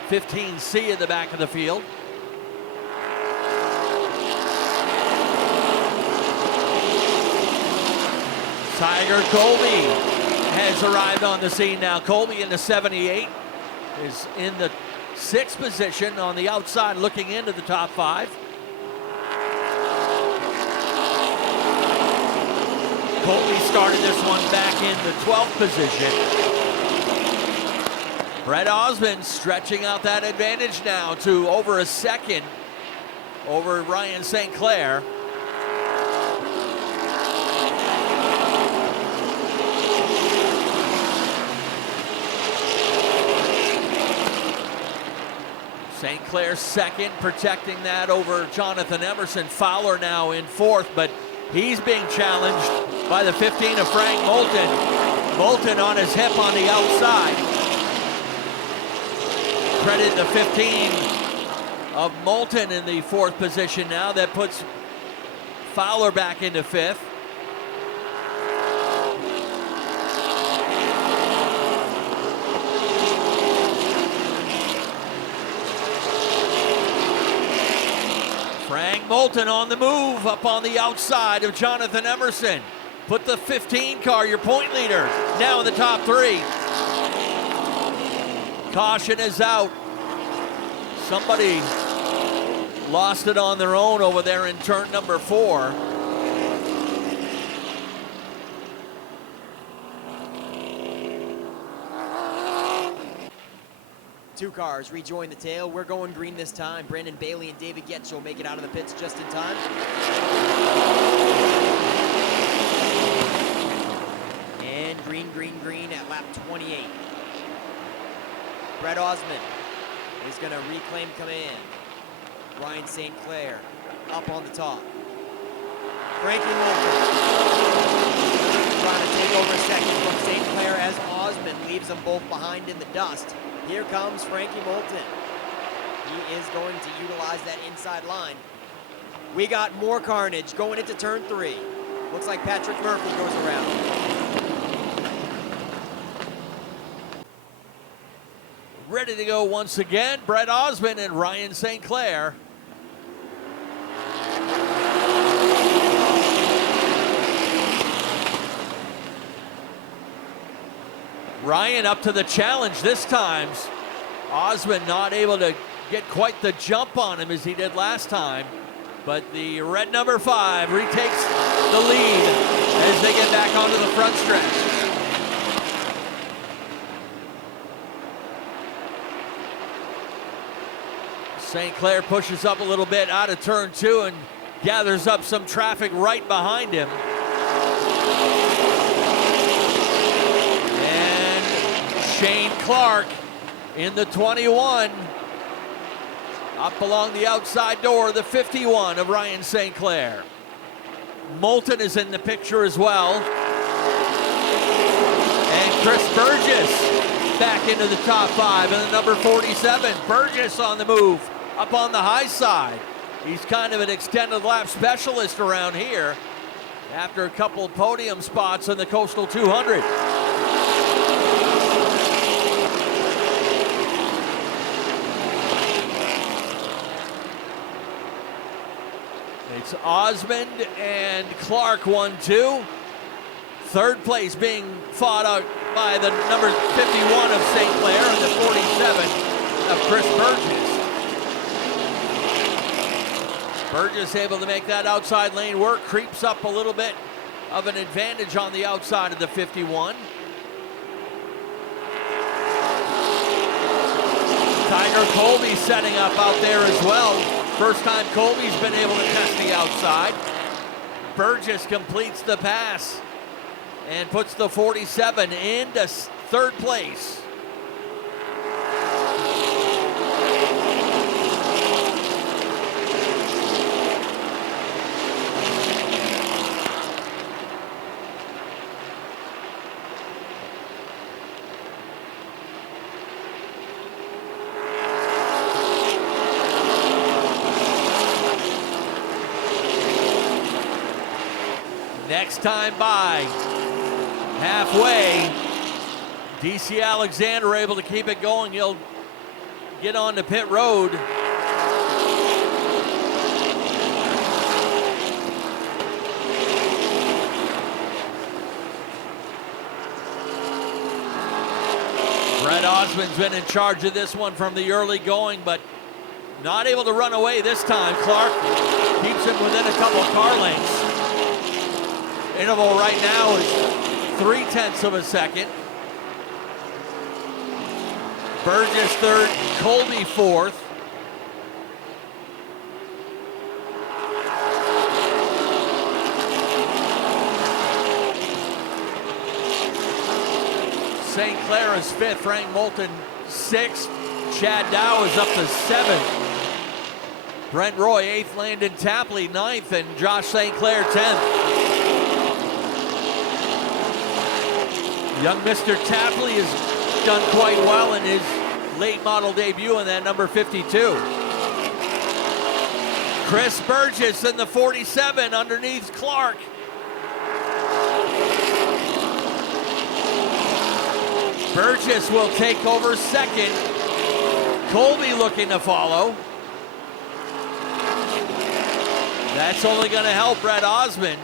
15C at the back of the field. Tiger Colby has arrived on the scene now. Colby in the 78 is in the 6th position on the outside looking into the top 5. Colby started this one back in the 12th position. Brett Osmond stretching out that advantage now to over a second over Ryan St. Clair. St. Clair second, protecting that over Jonathan Emerson. Fowler now in 4th, but He's being challenged by the 15 of Frank Moulton. Moulton on his hip on the outside. Credit the 15 of Moulton in the 4th position now. That puts Fowler back into 5th. Frank Moulton on the move up on the outside of Jonathan Emerson. Put the 15 car, your point leader, now in the top 3. Caution is out. Somebody lost it on their own over there in turn number 4. Two cars rejoin the tail. We're going green this time. Brandon Bailey and David Getchell make it out of the pits just in time. And green, green, green at lap 28. Brett Osmond is going to reclaim command. Ryan St. Clair up on the top. Frankie Moulton trying to take over second from St. Clair as Osmond leaves them both behind in the dust. Here comes Frankie Moulton. He is going to utilize that inside line. We got more carnage going into turn 3. Looks like Patrick Murphy goes around. Ready to go once again, Brett Osmond and Ryan St. Clair. Ryan up to the challenge this time. Osmond not able to get quite the jump on him as he did last time. But the red number 5 retakes the lead as they get back onto the front stretch. St. Clair pushes up a little bit out of turn 2 and gathers up some traffic right behind him. Shane Clark in the 21. Up along the outside door, the 51 of Ryan St. Clair. Moulton is in the picture as well. And Chris Burgess back into the top 5 and the number 47. Burgess on the move up on the high side. He's kind of an extended lap specialist around here after a couple podium spots in the Coastal 200. It's Osmond and Clark 1-2. 3rd place being fought out by the number 51 of St. Clair and the 47 of Chris Burgess. Burgess able to make that outside lane work, creeps up a little bit of an advantage on the outside of the 51. Tiger Colby setting up out there as well. First time Colby's been able to test the outside. Burgess completes the pass and puts the 47 into 3rd place. Next time by, halfway, DC Alexander able to keep it going. He'll get on to pit road. Brett Osmond's been in charge of this one from the early going, but not able to run away this time. Clark keeps him within a couple car lengths. Interval right now is 0.3 of a second. Burgess 3rd, Colby 4th. St. Clair is 5th, Frank Moulton 6th. Chad Dow is up to 7th. Brent Roy 8th, Landon Tapley 9th, and Josh St. Clair 10th. Young Mr. Tapley has done quite well in his late model debut in that number 52. Chris Burgess in the 47 underneath Clark. Burgess will take over second. Colby looking to follow. That's only going to help Brett Osmond.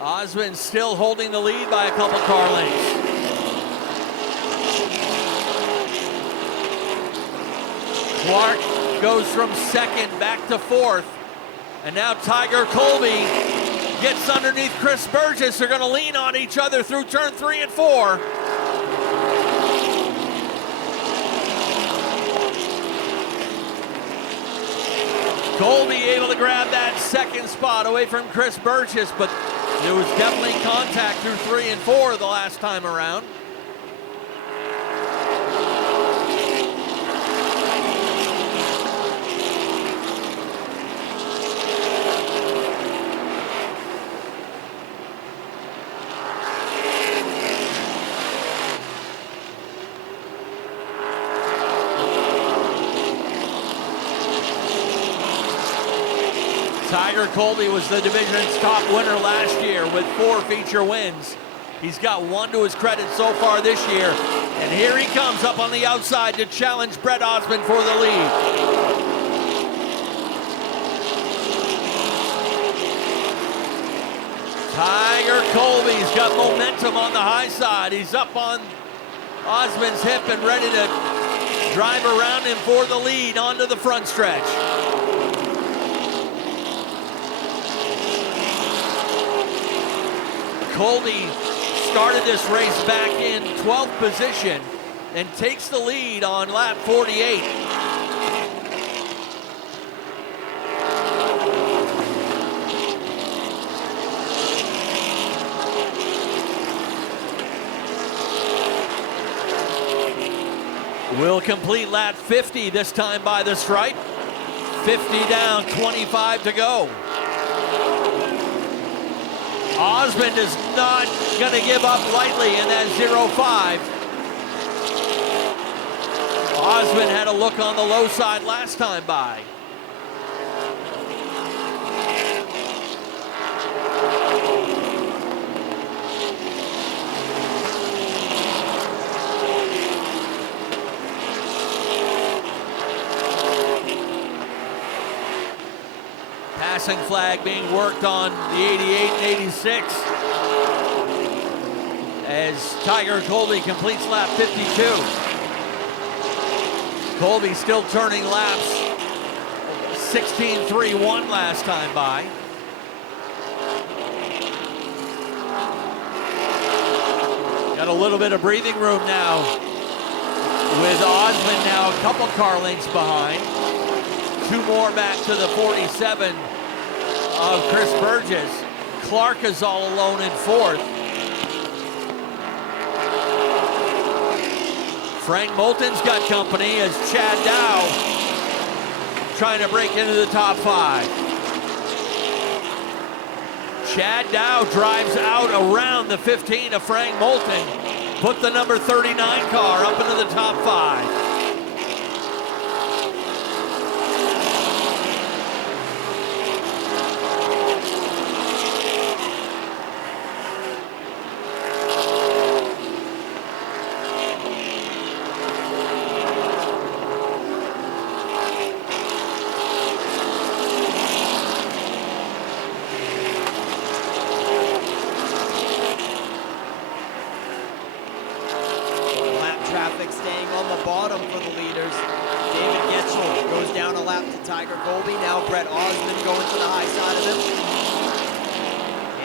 Osmond still holding the lead by a couple car lengths. Clark goes from second back to fourth. And now Tiger Colby gets underneath Chris Burgess. They're going to lean on each other through turn 3 and 4. Colby able to grab that second spot away from Chris Burgess, but there was definitely contact through 3 and 4 the last time around. Tiger Colby was the division's top winner last year with 4 feature wins. He's got 1 to his credit so far this year. And here he comes up on the outside to challenge Brett Osmond for the lead. Tiger Colby's got momentum on the high side. He's up on Osmond's hip and ready to drive around him for the lead onto the front stretch. Colby started this race back in 12th position and takes the lead on lap 48. Will complete lap 50 this time by the stripe. 50 down, 25 to go. Osmond is not going to give up lightly in that 0-5. Osmond had a look on the low side last time by. Passing flag being worked on the 88 and 86 as Tiger Colby completes lap 52. Colby still turning laps 16.31 last time by. Got a little bit of breathing room now with Osmond now a couple car lengths behind. 2 more back to the 47 of Chris Burgess. Clark is all alone in 4th. Frank Moulton's got company as Chad Dow trying to break into the top 5. Chad Dow drives out around the 15 of Frank Moulton, put the number 39 car up into the top 5. Traffic staying on the bottom for the leaders. David Getchell goes down a lap to Tiger Colby. Now Brett Osmond going to the high side of him.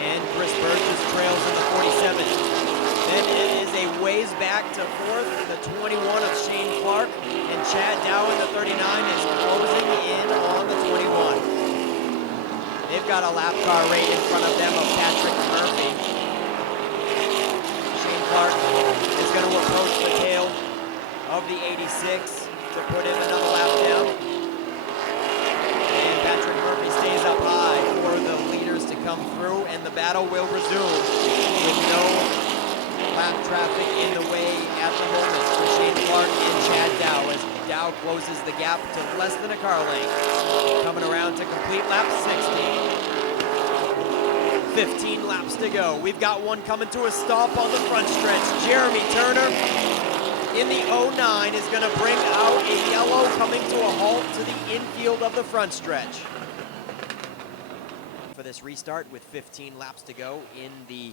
And Chris Burgess trails in the 47. Then it is a ways back to 4th, the 21 of Shane Clark. And Chad Dow in the 39 is closing in on the 21. They've got a lap car right in front of them of Patrick Murphy. Shane Clark is going to approach the tail of the 86 to put in another lap down. now closes the gap to less than a car length. Coming around to complete lap 60. 15 laps to go. We've got one coming to a stop on the front stretch. Jeremy Turner in the 09 is going to bring out a yellow, coming to a halt to the infield of the front stretch. For this restart with 15 laps to go in the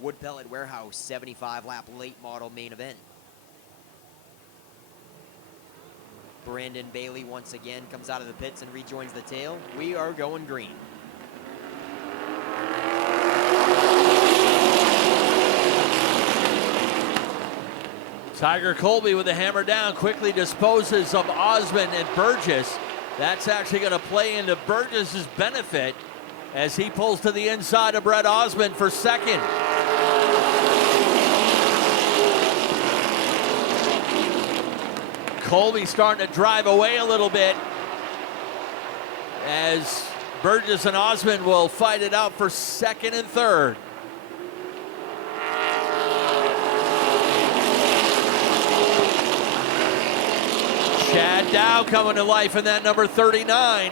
Wood Pellet Warehouse 75 lap late model main event. Brandon Bailey once again comes out of the pits and rejoins the tail. We are going green. Tiger Colby with the hammer down quickly disposes of Osmond and Burgess. That's actually going to play into Burgess's benefit as he pulls to the inside of Brett Osmond for second. Colby starting to drive away a little bit as Burgess and Osmond will fight it out for second and third. Chad Dow coming to life in that number 39.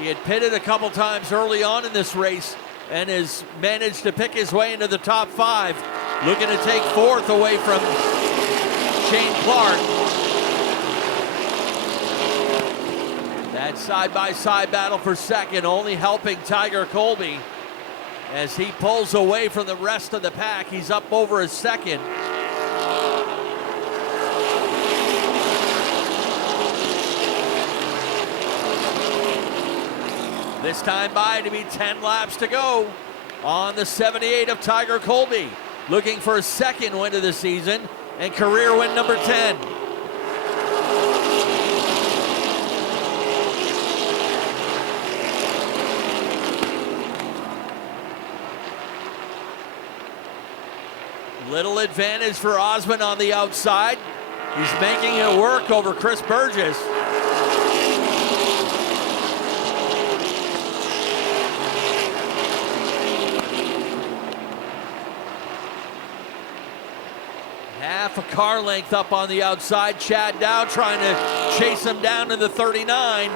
He had pitted a couple times early on in this race and has managed to pick his way into the top 5. Looking to take fourth away from Shane Clark. That side-by-side battle for second only helping Tiger Colby as he pulls away from the rest of the pack. He's up over his second. This time by to be 10 laps to go on the 78 of Tiger Colby. Looking for his second win of the season and career win number 10. Little advantage for Osmond on the outside. He's making it work over Chris Burgess. Half a car length up on the outside. Chad Dow trying to chase him down to the 39.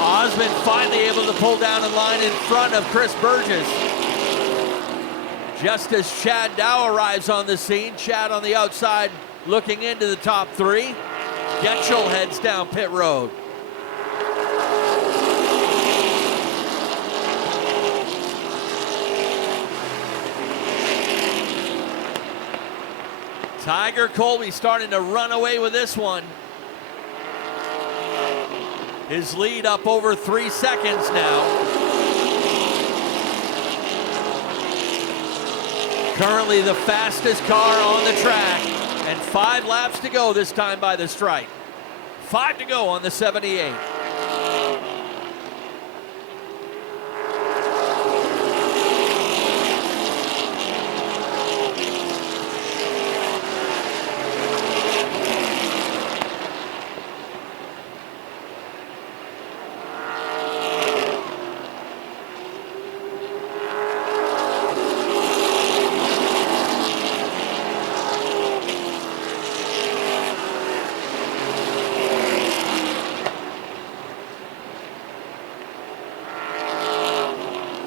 Osmond finally able to pull down in line in front of Chris Burgess. Just as Chad Dow arrives on the scene, Chad on the outside looking into the top 3. Getchell heads down pit road. Tiger Colby starting to run away with this one. His lead up over 3 seconds now. Currently the fastest car on the track, and 5 laps to go this time by the stripe. 5 to go on the 78.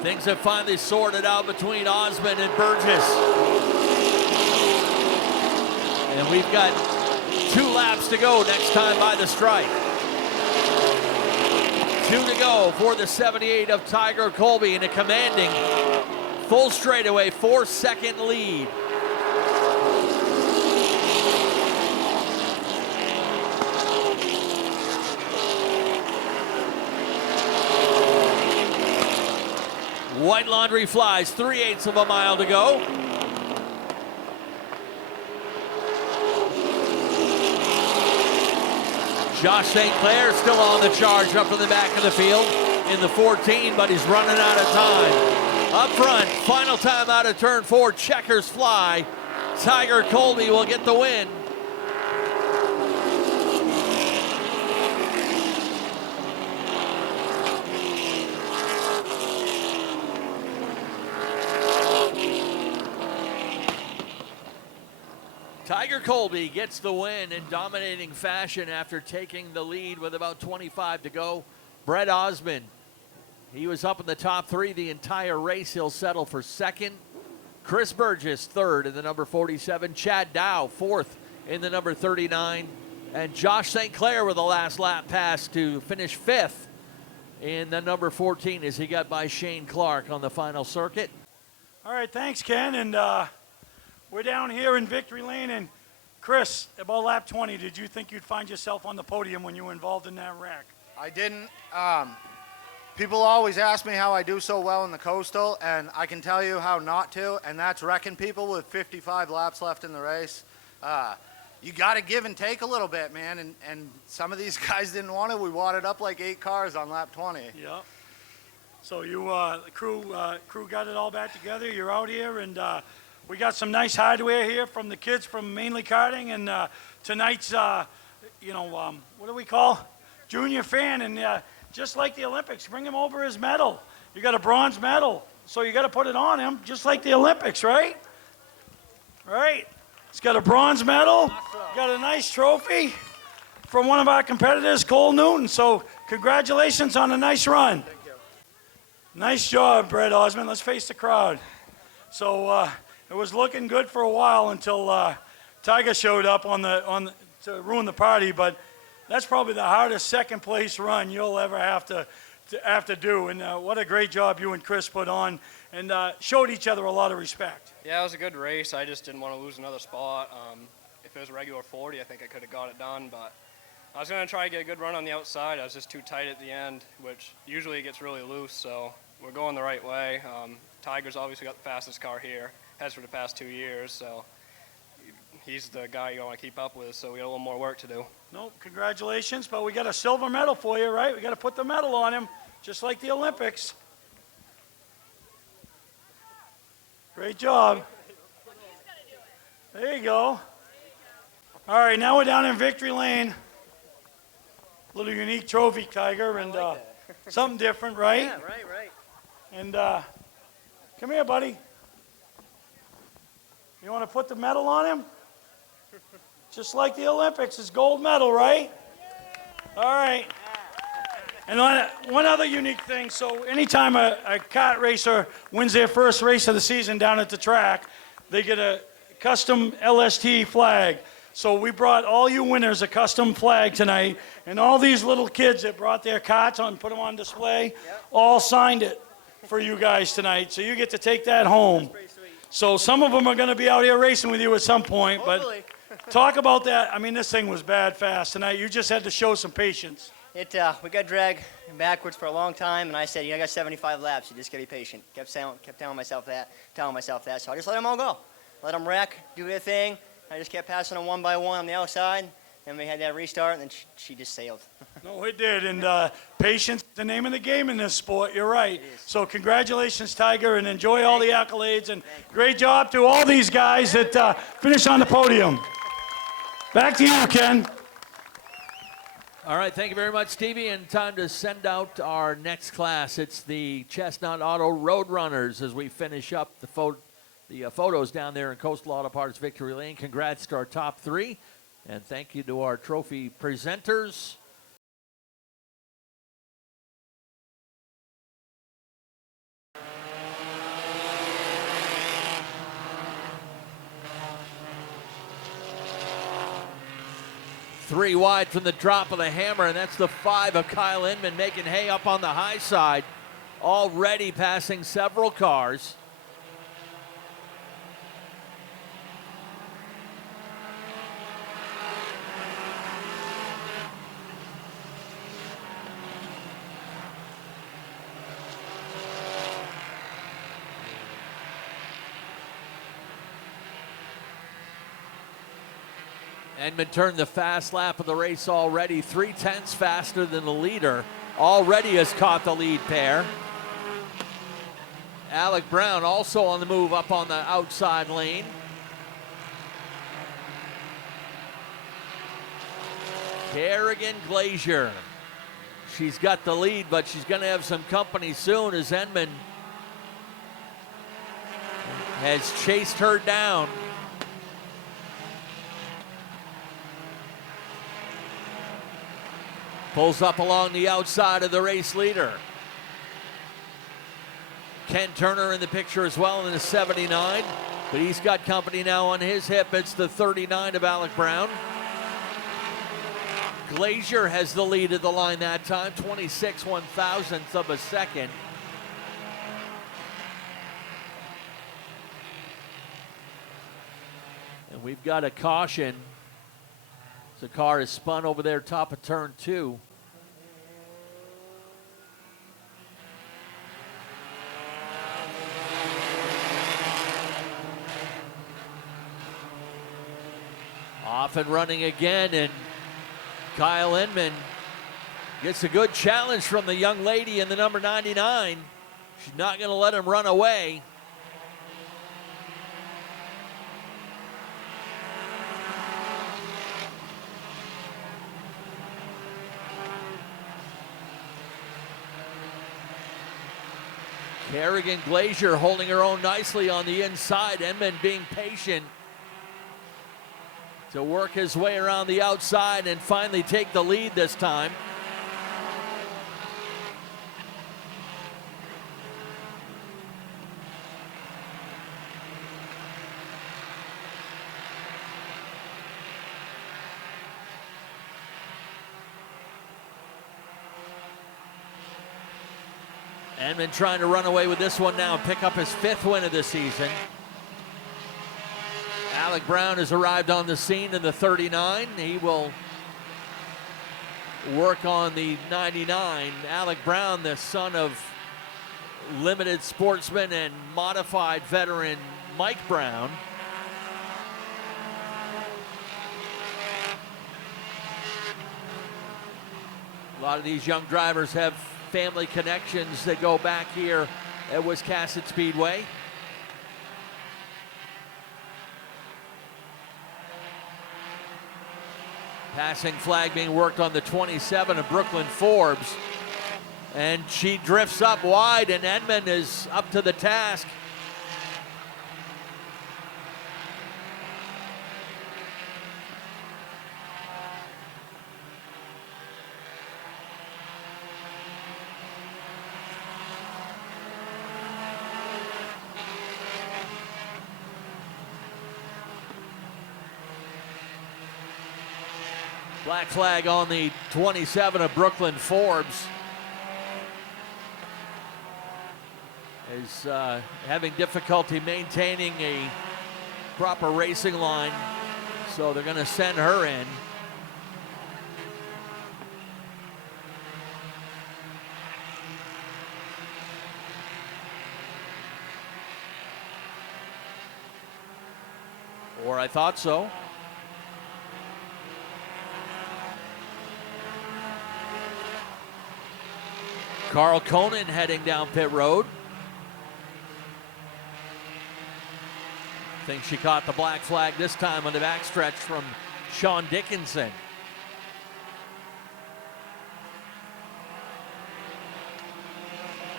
Things have finally sorted out between Osmond and Burgess. And we've got 2 laps to go next time by the stripe. 2 to go for the 78 of Tiger Colby in a commanding full straightaway 4-second lead. White Laundry flies, 3/8 of a mile to go. Josh St. Clair still on the charge up from the back of the field in the 14, but he's running out of time. Up front, final time out of turn 4, checkers fly. Tiger Colby will get the win. Tiger Colby gets the win in dominating fashion after taking the lead with about 25 to go. Brett Osmond, he was up in the top three the entire race. He'll settle for second. Chris Burgess, third in the number 47. Chad Dow, fourth in the number 39. And Josh St. Clair with the last lap pass to finish fifth in the number 14 as he got by Shane Clark on the final circuit. All right, thanks, Ken. And we're down here in Victory Lane. And Chris, about lap 20, did you think you'd find yourself on the podium when you were involved in that wreck? I didn't. People always ask me how I do so well in the Coastal, and I can tell you how not to, and that's wrecking people with 55 laps left in the race. You got to give and take a little bit, man, and some of these guys didn't want it. We wadded up like 8 cars on lap 20. Yeah. So you, the crew got it all back together. You're out here, and we got some nice hardware here from the kids from Mainly Karting, and tonight's, what do we call? Junior fan, and just like the Olympics, bring him over his medal. You got a bronze medal, so you got to put it on him, just like the Olympics, right? Right. He's got a bronze medal, got a nice trophy from one of our competitors, Cole Newton. So congratulations on a nice run. Thank you. Nice job, Brett Osmond. Let's face the crowd. So it was looking good for a while until Tiger showed up to ruin the party, but that's probably the hardest second place run you'll ever have to do. And what a great job you and Chris put on, and showed each other a lot of respect. Yeah, it was a good race. I just didn't want to lose another spot. If it was a regular 40, I think I could have got it done, but I was going to try to get a good run on the outside. I was just too tight at the end, which usually gets really loose, so we're going the right way. Tiger's obviously got the fastest car here, has for the past 2 years, so he's the guy you want to keep up with, so we got a little more work to do. No, congratulations, but we got a silver medal for you, right? We got to put the medal on him, just like the Olympics. Great job. There you go. All right, now we're down in Victory Lane. Little unique trophy, Tiger, and something different, right? Yeah, right. And come here, buddy. You want to put the medal on him? Just like the Olympics, it's gold medal, right? All right. And one other unique thing, so anytime a kart racer wins their first race of the season down at the track, they get a custom LST flag. So we brought all you winners a custom flag tonight, and all these little kids that brought their karts on, put them on display, all signed it for you guys tonight. So you get to take that home. So some of them are going to be out here racing with you at some point, but talk about that. I mean, this thing was bad fast tonight. You just had to show some patience. We got dragged backwards for a long time, and I said, I got 75 laps. You just gotta be patient. Kept telling myself that. So I just let them all go. Let them wreck, do their thing. I just kept passing them one by one on the outside. Then we had that restart, and then she just sailed. No, it did, and patience is the name of the game in this sport. You're right. So congratulations, Tiger, and enjoy all the accolades, and great job to all these guys that finished on the podium. Back to you, Ken. All right, thank you very much, Stevie, and time to send out our next class. It's the Chestnut Auto Roadrunners as we finish up the photos down there in Coastal Auto Parts Victory Lane. Congrats to our top 3, and thank you to our trophy presenters. Three wide from the drop of the hammer, and that's the 5 of Kyle Inman making hay up on the high side, already passing several cars. Edmund turned the fast lap of the race already, 3/10 faster than the leader. Already has caught the lead pair. Alec Brown also on the move up on the outside lane. Kerrigan Glazier. She's got the lead, but she's going to have some company soon as Edmund has chased her down. Pulls up along the outside of the race leader. Ken Turner in the picture as well in the 79, but he's got company now on his hip. It's the 39 of Alec Brown. Glazier has the lead at the line that time, 26 1/1000th of a second. And we've got a caution. The car is spun over there top of turn 2. Off and running again, and Kyle Inman gets a good challenge from the young lady in the number 99. She's not going to let him run away. Kerrigan Glazier holding her own nicely on the inside. Inman being patient to work his way around the outside and finally take the lead this time. Inman trying to run away with this one now and pick up his 5th win of the season. Alec Brown has arrived on the scene in the 39. He will work on the 99. Alec Brown, the son of limited sportsman and modified veteran Mike Brown. A lot of these young drivers have family connections that go back here at Wiscasset Speedway. Passing flag being worked on the 27 of Brooklyn Forbes. And she drifts up wide, and Edmond is up to the task. Black flag on the 27 of Brooklyn Forbes. Is having difficulty maintaining a proper racing line, so they're going to send her in. Or I thought so. Carl Conan heading down pit road. I think she caught the black flag this time on the backstretch from Sean Dickinson.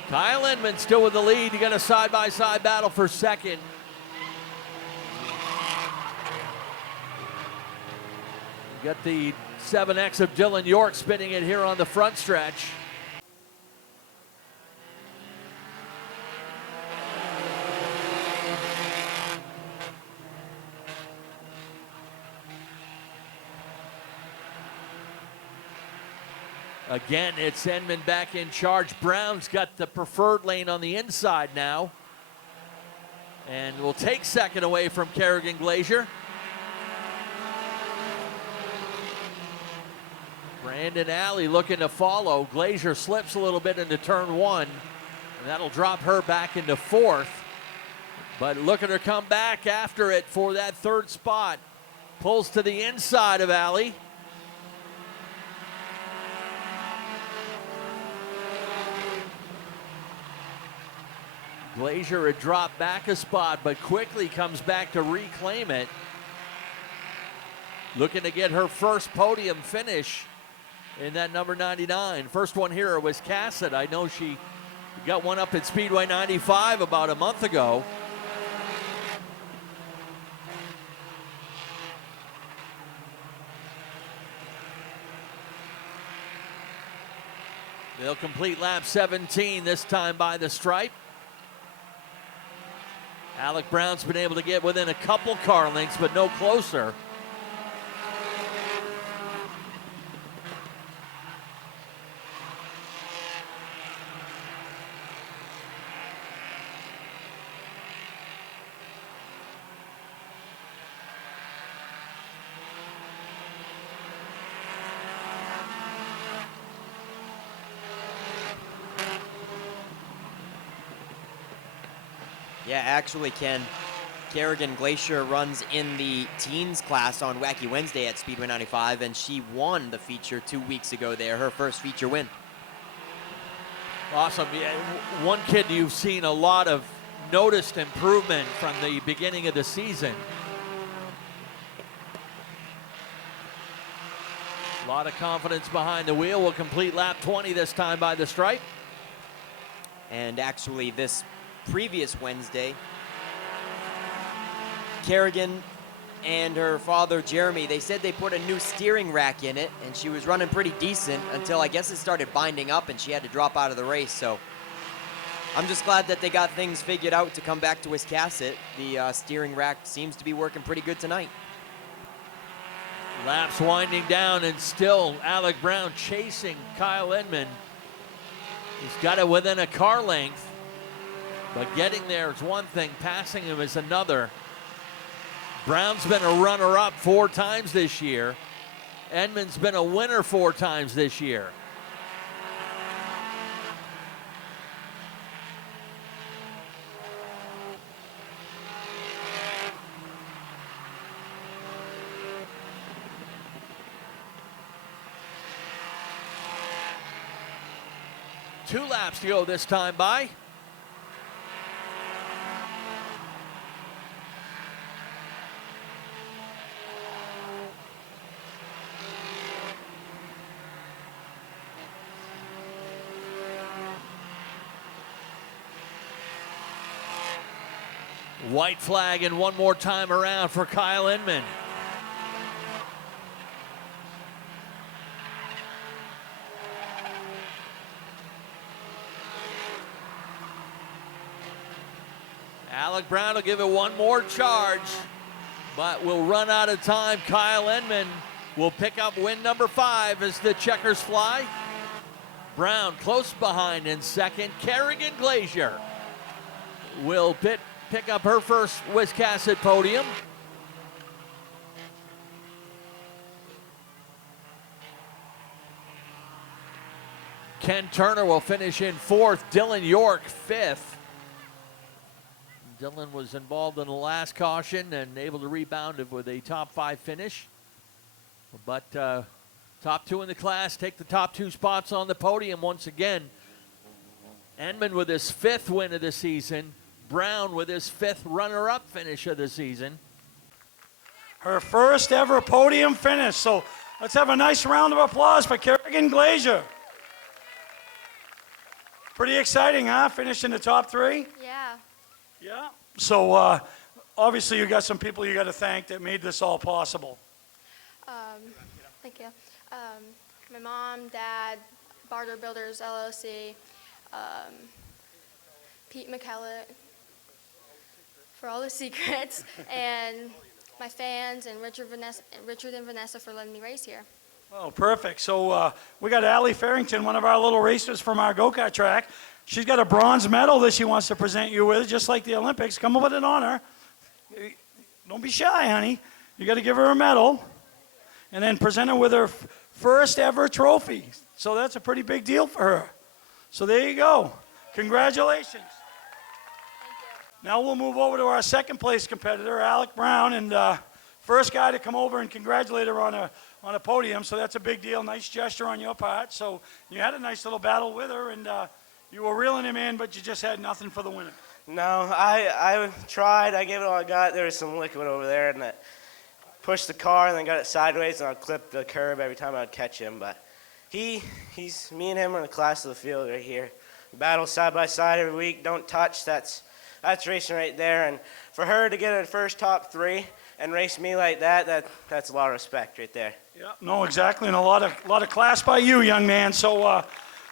Kyle Inman still with the lead. You got a side-by-side battle for second. You got the 7X of Dylan York spinning it here on the front stretch. Again, it's Inman back in charge. Brown's got the preferred lane on the inside now. And will take second away from Kerrigan Glazier. Brandon Alley looking to follow. Glazier slips a little bit into turn 1. And that'll drop her back into 4th. But look at her come back after it for that 3rd spot. Pulls to the inside of Alley. Glazier had dropped back a spot, but quickly comes back to reclaim it. Looking to get her first podium finish in that number 99. First one here at Wiscasset. I know she got one up at Speedway 95 about a month ago. They'll complete lap 17, this time by the stripe. Alec Brown's been able to get within a couple car lengths, but no closer. Yeah, actually, Ken, Kerrigan Glacier runs in the teens class on Wacky Wednesday at Speedway 95, and she won the feature 2 weeks ago there, her first feature win. Awesome. Yeah, one kid you've seen a lot of noticed improvement from the beginning of the season. A lot of confidence behind the wheel. Will complete lap 20 this time by the stripe. And actually, this previous Wednesday, Kerrigan and her father Jeremy, they said they put a new steering rack in it, and she was running pretty decent until I guess it started binding up and she had to drop out of the race. So I'm just glad that they got things figured out to come back to Wiscasset. The steering rack seems to be working pretty good tonight. Laps winding down, and still Alec Brown chasing Kyle Edmond. He's got it within a car length. But getting there is one thing, passing him is another. Brown's been a runner-up 4 times this year. Edmond's been a winner 4 times this year. Two laps to go this time by. White flag and one more time around for Kyle Inman. Alec Brown will give it one more charge, but will run out of time. Kyle Inman will pick up win number 5 as the checkers fly. Brown close behind in second. Kerrigan Glacier will pick up her first Wiscasset podium. Ken Turner will finish in 4th. Dylan York 5th. Dylan was involved in the last caution and able to rebound it with a top 5 finish. But top 2 in the class take the top 2 spots on the podium once again. Edmond with his 5th win of the season. Brown with his 5th runner-up finish of the season. Her first ever podium finish. So let's have a nice round of applause for Kerrigan Glacier. Pretty exciting, huh? Finish in the top 3? Yeah. Yeah. So obviously you got some people you got to thank that made this all possible. Thank you. My mom, dad, Barter Builders LLC, Pete McKellett for all the secrets, and my fans, and Richard and Vanessa for letting me race here. Oh, perfect. So we got Allie Farrington, one of our little racers from our go-kart track. She's got a bronze medal that she wants to present you with, just like the Olympics. Come up with an honor. Don't be shy, honey. You got to give her a medal and then present her with her first ever trophy. So that's a pretty big deal for her. So there you go. Congratulations. Now we'll move over to our second place competitor, Alec Brown, and first guy to come over and congratulate her on a podium. So that's a big deal. Nice gesture on your part. So you had a nice little battle with her, and you were reeling him in, but you just had nothing for the winner. No, I tried. I gave it all I got. There was some liquid over there, and I pushed the car and then got it sideways, and I'd clip the curb every time I'd catch him. But me and him are in the class of the field right here. Battle side by side every week. Don't touch. That's racing right there. And for her to get her first top 3 and race me like that's a lot of respect right there. Yeah, no, exactly, and a lot of class by you, young man. So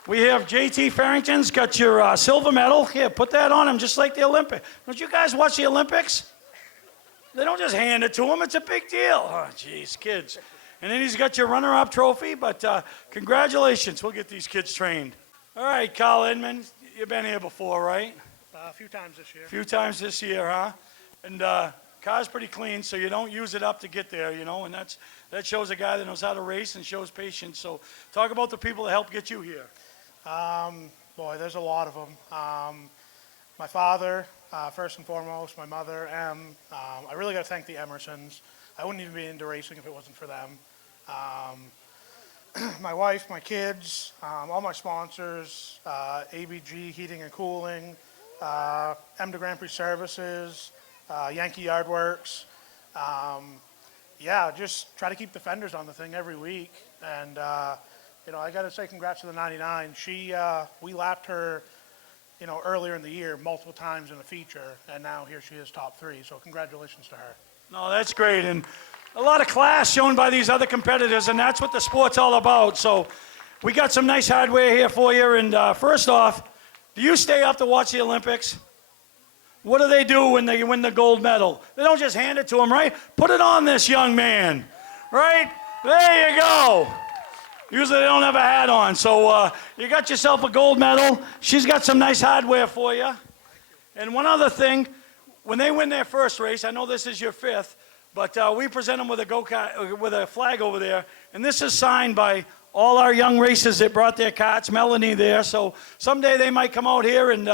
We have JT Farrington's got your silver medal. Here, put that on him just like the Olympics. Don't you guys watch the Olympics? They don't just hand it to him. It's a big deal. Oh, geez, kids. And then he's got your runner-up trophy, but congratulations. We'll get these kids trained. All right, Kyle Edmond, you've been here before, right? A few times this year. A few times this year, huh? And car's pretty clean, so you don't use it up to get there, you know, and that shows a guy that knows how to race and shows patience. So talk about the people that helped get you here. Boy, there's a lot of them. My father, first and foremost, my mother, Em. I really got to thank the Emersons. I wouldn't even be into racing if it wasn't for them. My wife, my kids, all my sponsors, ABG Heating and Cooling, M to Grand Prix Services, Yankee Yard Works. Yeah, just try to keep the fenders on the thing every week. And, you know, I got to say congrats to the 99. We lapped her, you know, earlier in the year multiple times in a feature, and now here she is top 3. So congratulations to her. No, that's great. And a lot of class shown by these other competitors, and that's what the sport's all about. So we got some nice hardware here for you. And first off, do you stay up to watch the Olympics? What do they do when they win the gold medal? They don't just hand it to them, right? Put it on this young man, right? There you go. Usually they don't have a hat on. So you got yourself a gold medal. She's got some nice hardware for you. And one other thing, when they win their first race, I know this is your 5th, but we present them with a go-kart, with a flag over there. And this is signed by all our young racers that brought their karts, Melanie there. So someday they might come out here, and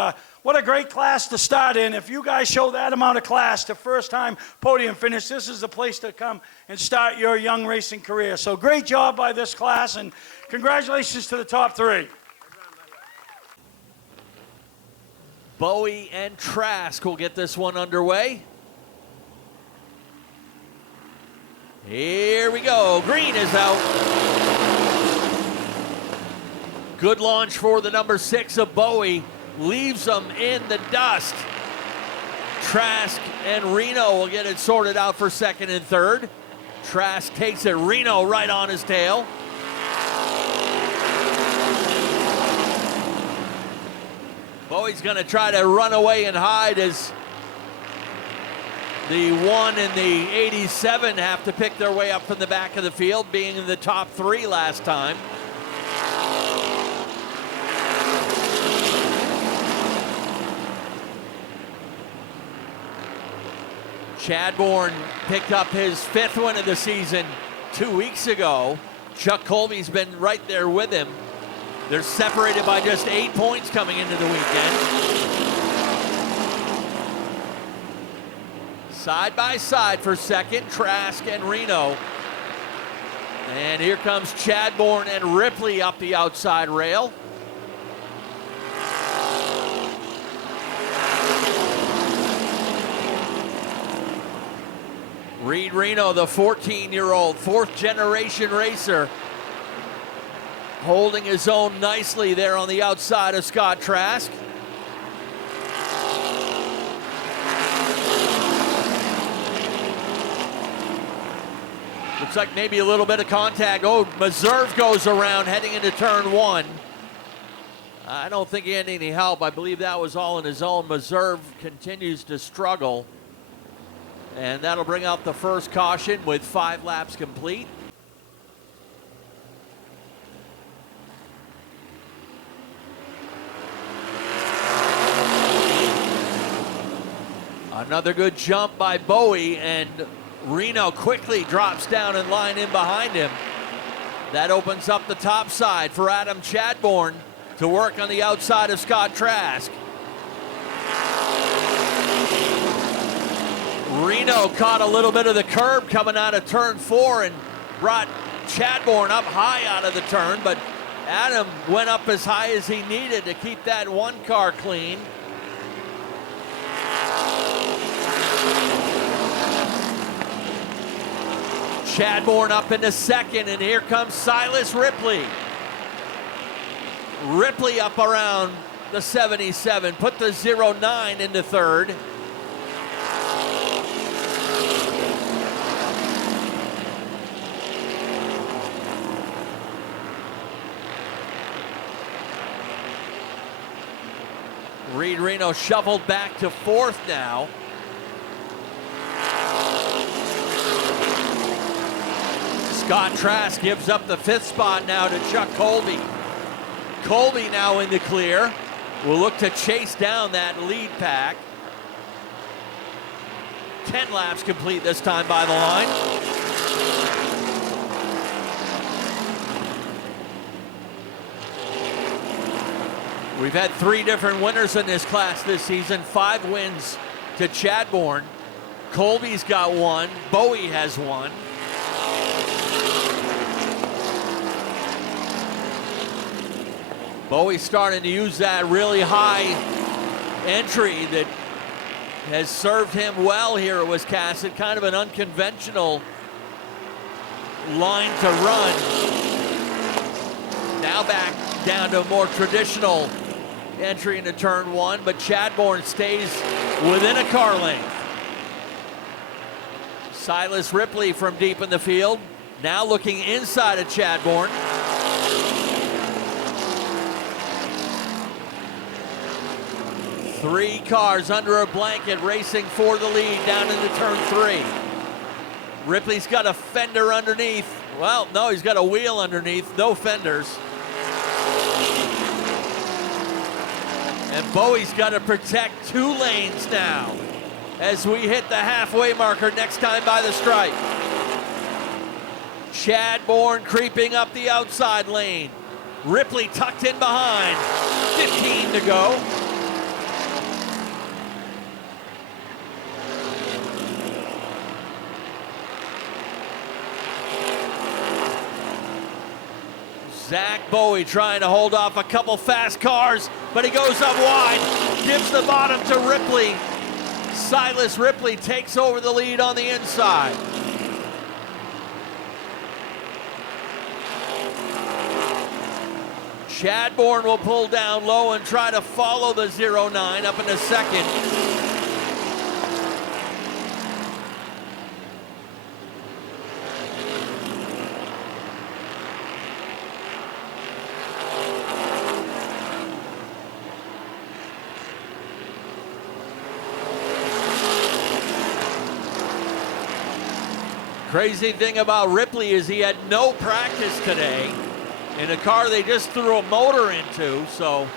what a great class to start in. If you guys show that amount of class to first time podium finish, this is the place to come and start your young racing career. So great job by this class, and congratulations to the top 3. Bowie and Trask will get this one underway. Here we go. Green is out. Good launch for the number 6 of Bowie. Leaves them in the dust. Trask and Reno will get it sorted out for 2nd and 3rd. Trask takes it. Reno right on his tail. Bowie's going to try to run away and hide as the 1 and the 87 have to pick their way up from the back of the field, being in the top 3 last time. Chadbourne picked up his 5th win of the season 2 weeks ago. Chuck Colby's been right there with him. They're separated by just 8 points coming into the weekend. Side by side for 2nd, Trask and Reno. And here comes Chadbourne and Ripley up the outside rail. Reed Reno, the 14-year-old, 4th generation racer, holding his own nicely there on the outside of Scott Trask. Looks like maybe a little bit of contact. Oh, Meserve goes around heading into turn 1. I don't think he had any help. I believe that was all in his own. Meserve continues to struggle. And that'll bring out the first caution with 5 laps complete. Another good jump by Bowie, and Reno quickly drops down in line in behind him. That opens up the top side for Adam Chadbourne to work on the outside of Scott Trask. Reno caught a little bit of the curb coming out of turn 4 and brought Chadbourne up high out of the turn, but Adam went up as high as he needed to keep that one car clean. Chadbourne up into 2nd, and here comes Silas Ripley. Ripley up around the 77, put the 09 into 3rd. Reed Reno shuffled back to 4th now. Scott Trask gives up the 5th spot now to Chuck Colby. Colby now in the clear. Will look to chase down that lead pack. 10 laps complete this time by the line. We've had 3 different winners in this class this season. 5 wins to Chadbourne. Colby's got 1. Bowie has 1. Bowie's starting to use that really high entry that has served him well here at Wiscasset. Kind of an unconventional line to run. Now back down to a more traditional entry into turn 1, but Chadbourne stays within a car length. Silas Ripley from deep in the field, now looking inside of Chadbourne. Three cars under a blanket racing for the lead down into turn 3. Ripley's got a fender underneath. Well, no, he's got a wheel underneath, no fenders. And Bowie's got to protect 2 lanes now as we hit the halfway marker next time by the stripe. Chadbourne creeping up the outside lane. Ripley tucked in behind. 15 to go. Zach Bowie trying to hold off a couple fast cars, but he goes up wide, gives the bottom to Ripley. Silas Ripley takes over the lead on the inside. Chadbourne will pull down low and try to follow the 09 up into second. Crazy thing about Ripley is he had no practice today in a car they just threw a motor into, so.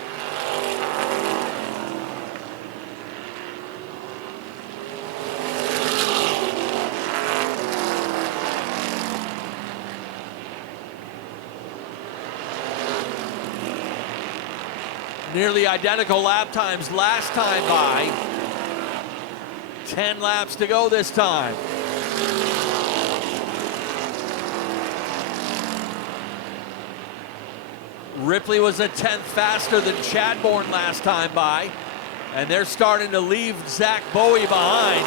Nearly identical lap times last time by. 10 laps to go this time. Ripley was a 10th faster than Chadbourne last time by, and they're starting to leave Zach Bowie behind.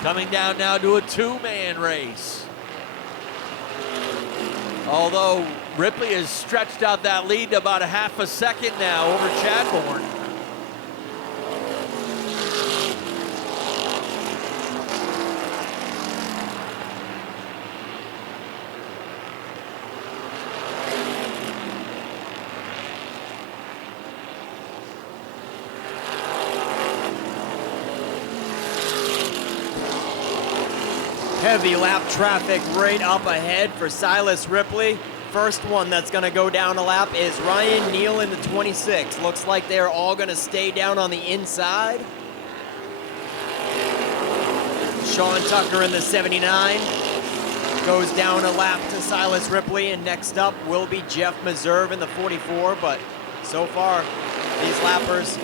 Coming down now to a 2-man race. Although Ripley has stretched out that lead to about a half a second now over Chadbourne. Heavy lap traffic right up ahead for Silas Ripley. First one that's going to go down a lap is Ryan Neal in the 26. Looks like they're all going to stay down on the inside. Sean Tucker in the 79 goes down a lap to Silas Ripley, and next up will be Jeff Meserve in the 44, but so far these lappers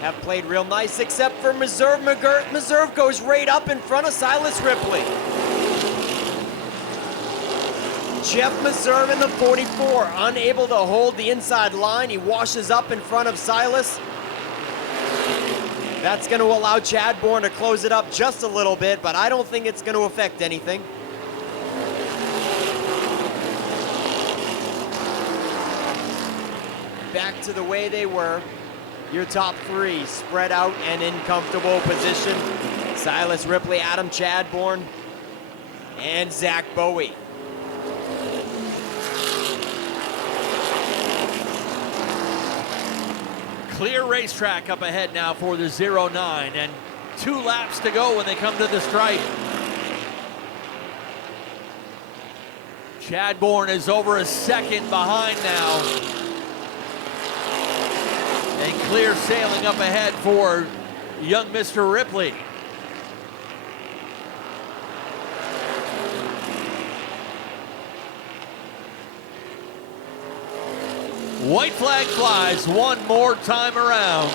have played real nice, except for Meserve. Meserve goes right up in front of Silas Ripley. Jeff Meserve in the 44, unable to hold the inside line. He washes up in front of Silas. That's going to allow Chadbourne to close it up just a little bit, but I don't think it's going to affect anything. Back to the way they were. Your top 3 spread out and in comfortable position. Silas Ripley, Adam Chadbourne, and Zach Bowie. Clear racetrack up ahead now for the 09, and 2 laps to go when they come to the stripe. Chadbourne is over a second behind now. And clear sailing up ahead for young Mr. Ripley. White flag flies one more time around.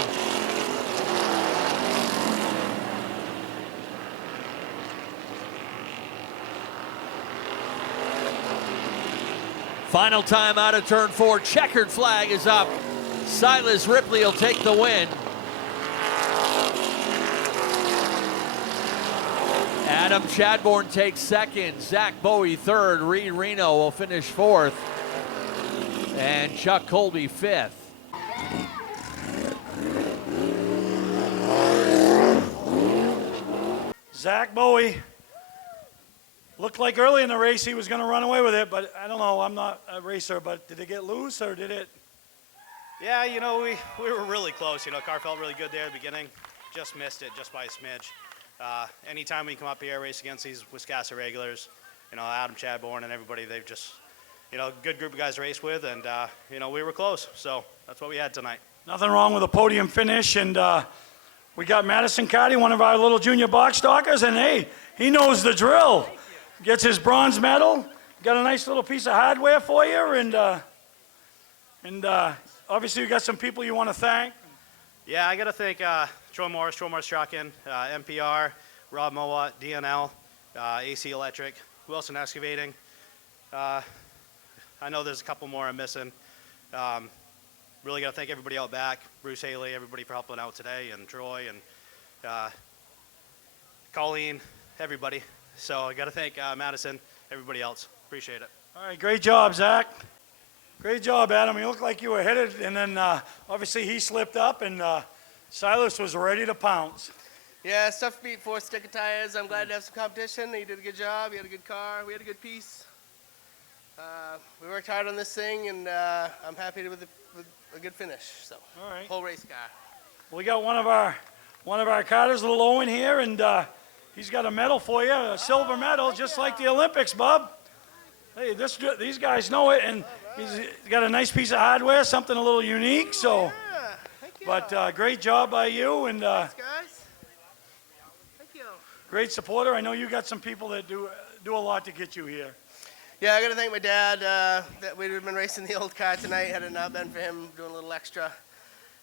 Final time out of turn 4. Checkered flag is up. Silas Ripley will take the win. Adam Chadbourne takes second. Zach Bowie third. Reed Reno will finish fourth. And Chuck Colby fifth. Zach Bowie looked like early in the race he was going to run away with it, but I don't know. I'm not a racer, but did it get loose or did it? Yeah, you know, we were really close. You know, car felt really good there at the beginning. Just missed it just by a smidge. Anytime we come up here, race against these Wiscasset regulars, you know, Adam Chadbourne and everybody, they've just, you know, good group of guys to race with, and, you know, we were close. So that's what we had tonight. Nothing wrong with a podium finish, and we got Madison Carty, one of our little junior box stalkers, and hey, he knows the drill. Gets his bronze medal. Got a nice little piece of hardware for you, and obviously you got some people you want to thank. Yeah, I got to thank Troy Morris Trucking, NPR, Rob Mowat, DNL, AC Electric, Wilson Excavating. I know there's a couple more I'm missing. Really got to thank everybody out back, Bruce Haley, everybody for helping out today, and Troy, and Colleen, everybody. So I got to thank Madison, everybody else. Appreciate it. All right, great job, Zach. Great job, Adam. You looked like you were headed, and then obviously he slipped up, and Silas was ready to pounce. Yeah, it's tough to beat 4 stick of tires. I'm glad to have some competition. He did a good job. He had a good car. We had a good piece. We worked hard on this thing, and I'm happy with a good finish. So, all right. Whole race car. We got one of our karters, little Owen here, and he's got a medal for you, a silver medal, just like the Olympics, bub. Hey, these guys know it, and he's got a nice piece of hardware, something a little unique. So, but great job by you, and Thanks, guys. Thank you. great supporter. I know you got some people that do a lot to get you here. Yeah, I got to thank my dad that we'd have been racing the old car tonight had it not been for him doing a little extra.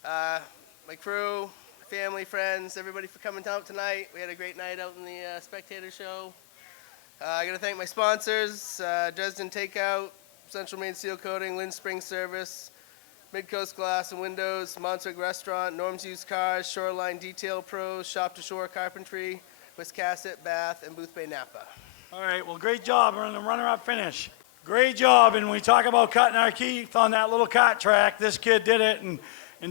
My crew, family, friends, everybody for coming out tonight. We had a great night out in the spectator show. I got to thank my sponsors, Dresden Takeout, Central Main Seal Coating, Lynn Spring Service, Midcoast Glass and Windows, Montswick Restaurant, Norm's Used Cars, Shoreline Detail Pros, Shop to Shore Carpentry, Wiscasset, Bath, and Booth Bay Napa. All right, well, great job. We're in the runner-up finish. Great job, and we talk about cutting our teeth on that little kart track. This kid did it in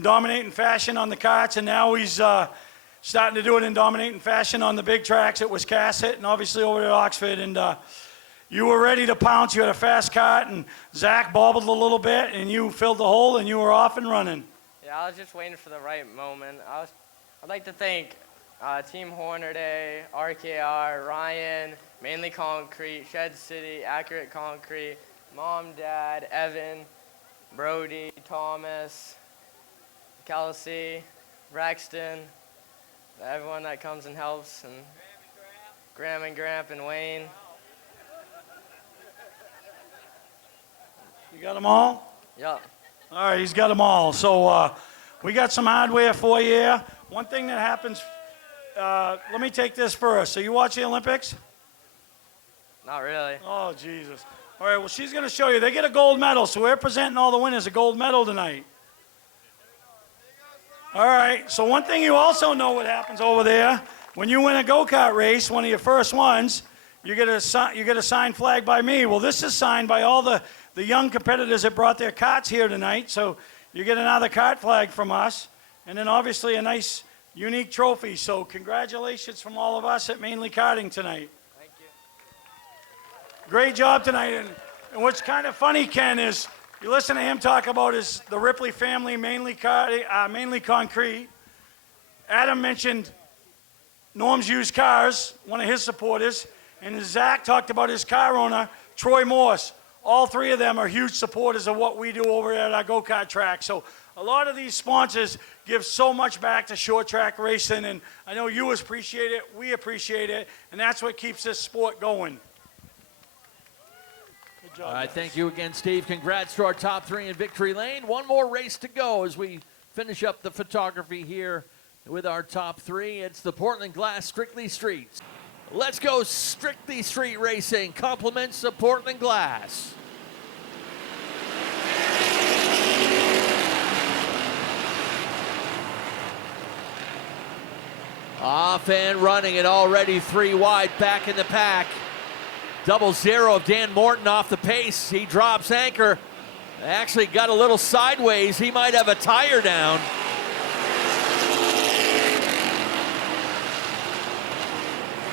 dominating fashion on the karts, and now he's starting to do it in dominating fashion on the big tracks at Wiscasset and obviously over at Oxford. And you were ready to pounce. You had a fast kart, and Zach bobbled a little bit, and you filled the hole, and you were off and running. Yeah, I was just waiting for the right moment. I'd like to thank Team Horner Day, RKR, Ryan, Mainly Concrete, Shed City, Accurate Concrete, Mom, Dad, Evan, Brody, Thomas, Kelsey, Braxton, everyone that comes and helps, and Graham and Gramp and Wayne. You got them all? Yep. All right, he's got them all. So we got some hardware for you. One thing that happens, let me take this first. So you watch the Olympics? Not really. Oh, Jesus. All right, well, she's going to show you. They get a gold medal, so we're presenting all the winners a gold medal tonight. All right, so one thing you also know what happens over there, when you win a go-kart race, one of your first ones, you get a signed flag by me. Well, this is signed by all the young competitors that brought their karts here tonight, so you get another kart flag from us, and then obviously a nice, unique trophy. So congratulations from all of us at Mainly Karting tonight. Great job tonight, and what's kind of funny, Ken, is You listen to him talk about the Ripley family, mainly concrete. Adam mentioned Norm's Used Cars, one of his supporters, and Zach talked about his car owner, Troy Morse. All three of them are huge supporters of what we do over at our go-kart track. So a lot of these sponsors give so much back to short track racing, and I know you appreciate it, we appreciate it, and that's what keeps this sport going. Good job, All right, guys. thank you again, Steve. Congrats to our top three in victory lane. One more race to go as we finish up the photography here with our top three. It's the Portland Glass Strictly Streets. Let's go Strictly Street Racing. Compliments of Portland Glass. Off and running and already 3 wide back in the pack. 0-0 of Dan Morton off the pace. He drops anchor. Actually got a little sideways. He might have a tire down.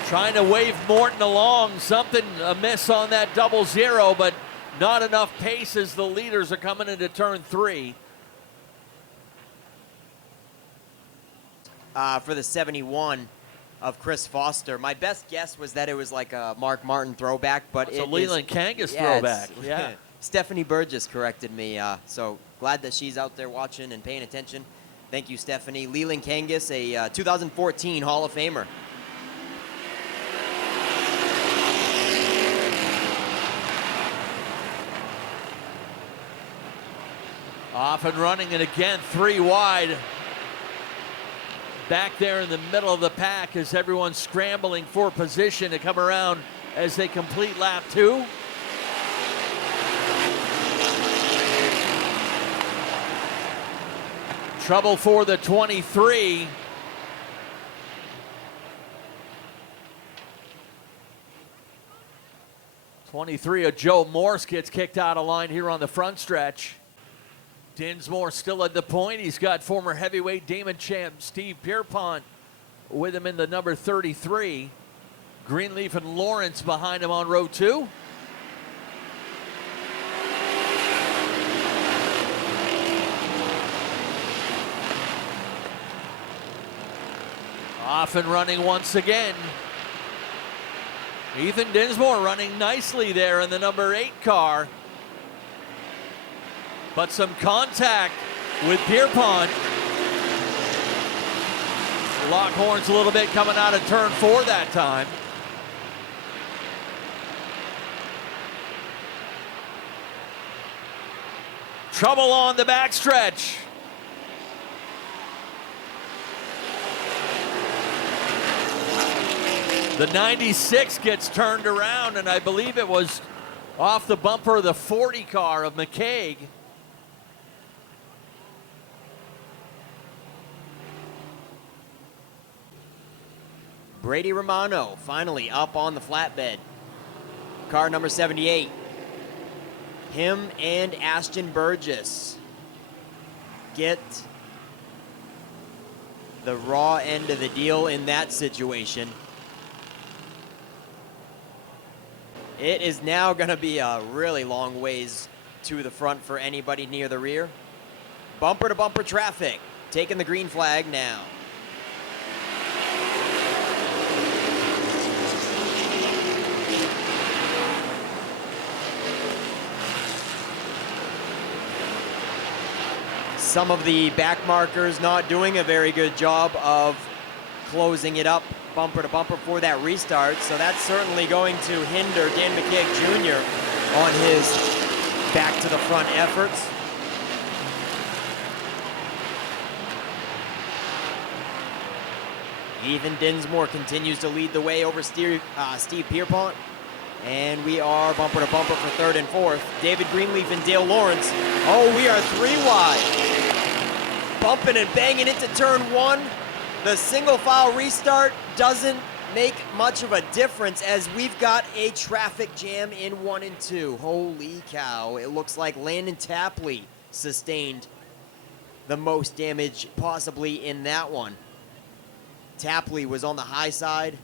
Trying to wave Morton along. Something amiss on that 0-0, but not enough pace as the leaders are coming into turn 3. For the 71 of Chris Foster. My best guess was that it was like a Mark Martin throwback, but It's a it Leland is, Kangas yeah, throwback. it's- Yeah. Stephanie Burgess corrected me, so glad that she's out there watching and paying attention. Thank you, Stephanie. Leland Kangas, a 2014 Hall of Famer. Off and running, and again 3 wide. Back there in the middle of the pack as everyone's scrambling for position to come around as they complete lap 2. Trouble for the 23. Of Joe Morse gets kicked out of line here on the front stretch. Dinsmore still at the point. He's got former heavyweight Damon champ Steve Pierpont with him in the number 33. Greenleaf and Lawrence behind him on row 2. Off and running once again. Ethan Dinsmore running nicely there in the number 8 car. But some contact with Pierpont. Lockhorn's a little bit coming out of turn 4 that time. Trouble on the backstretch. The 96 gets turned around, and I believe it was off the bumper of the 40 car of McCaig. Brady Romano finally up on the flatbed. Car number 78. Him and Ashton Burgess get the raw end of the deal in that situation. It is now going to be a really long ways to the front for anybody near the rear. Bumper to bumper traffic, taking the green flag now. Some of the back markers not doing a very good job of closing it up bumper to bumper for that restart, so that's certainly going to hinder Dan McCaig Jr. on his back to the front efforts. Ethan Dinsmore continues to lead the way over Steve Pierpont. And we are bumper to bumper for 3rd and 4th. David Greenleaf and Dale Lawrence. Oh, we are 3 wide. Bumping and banging into turn 1. The single file restart doesn't make much of a difference as we've got a traffic jam in 1 and 2. Holy cow. It looks like Landon Tapley sustained the most damage possibly in that one. Tapley was on the high side,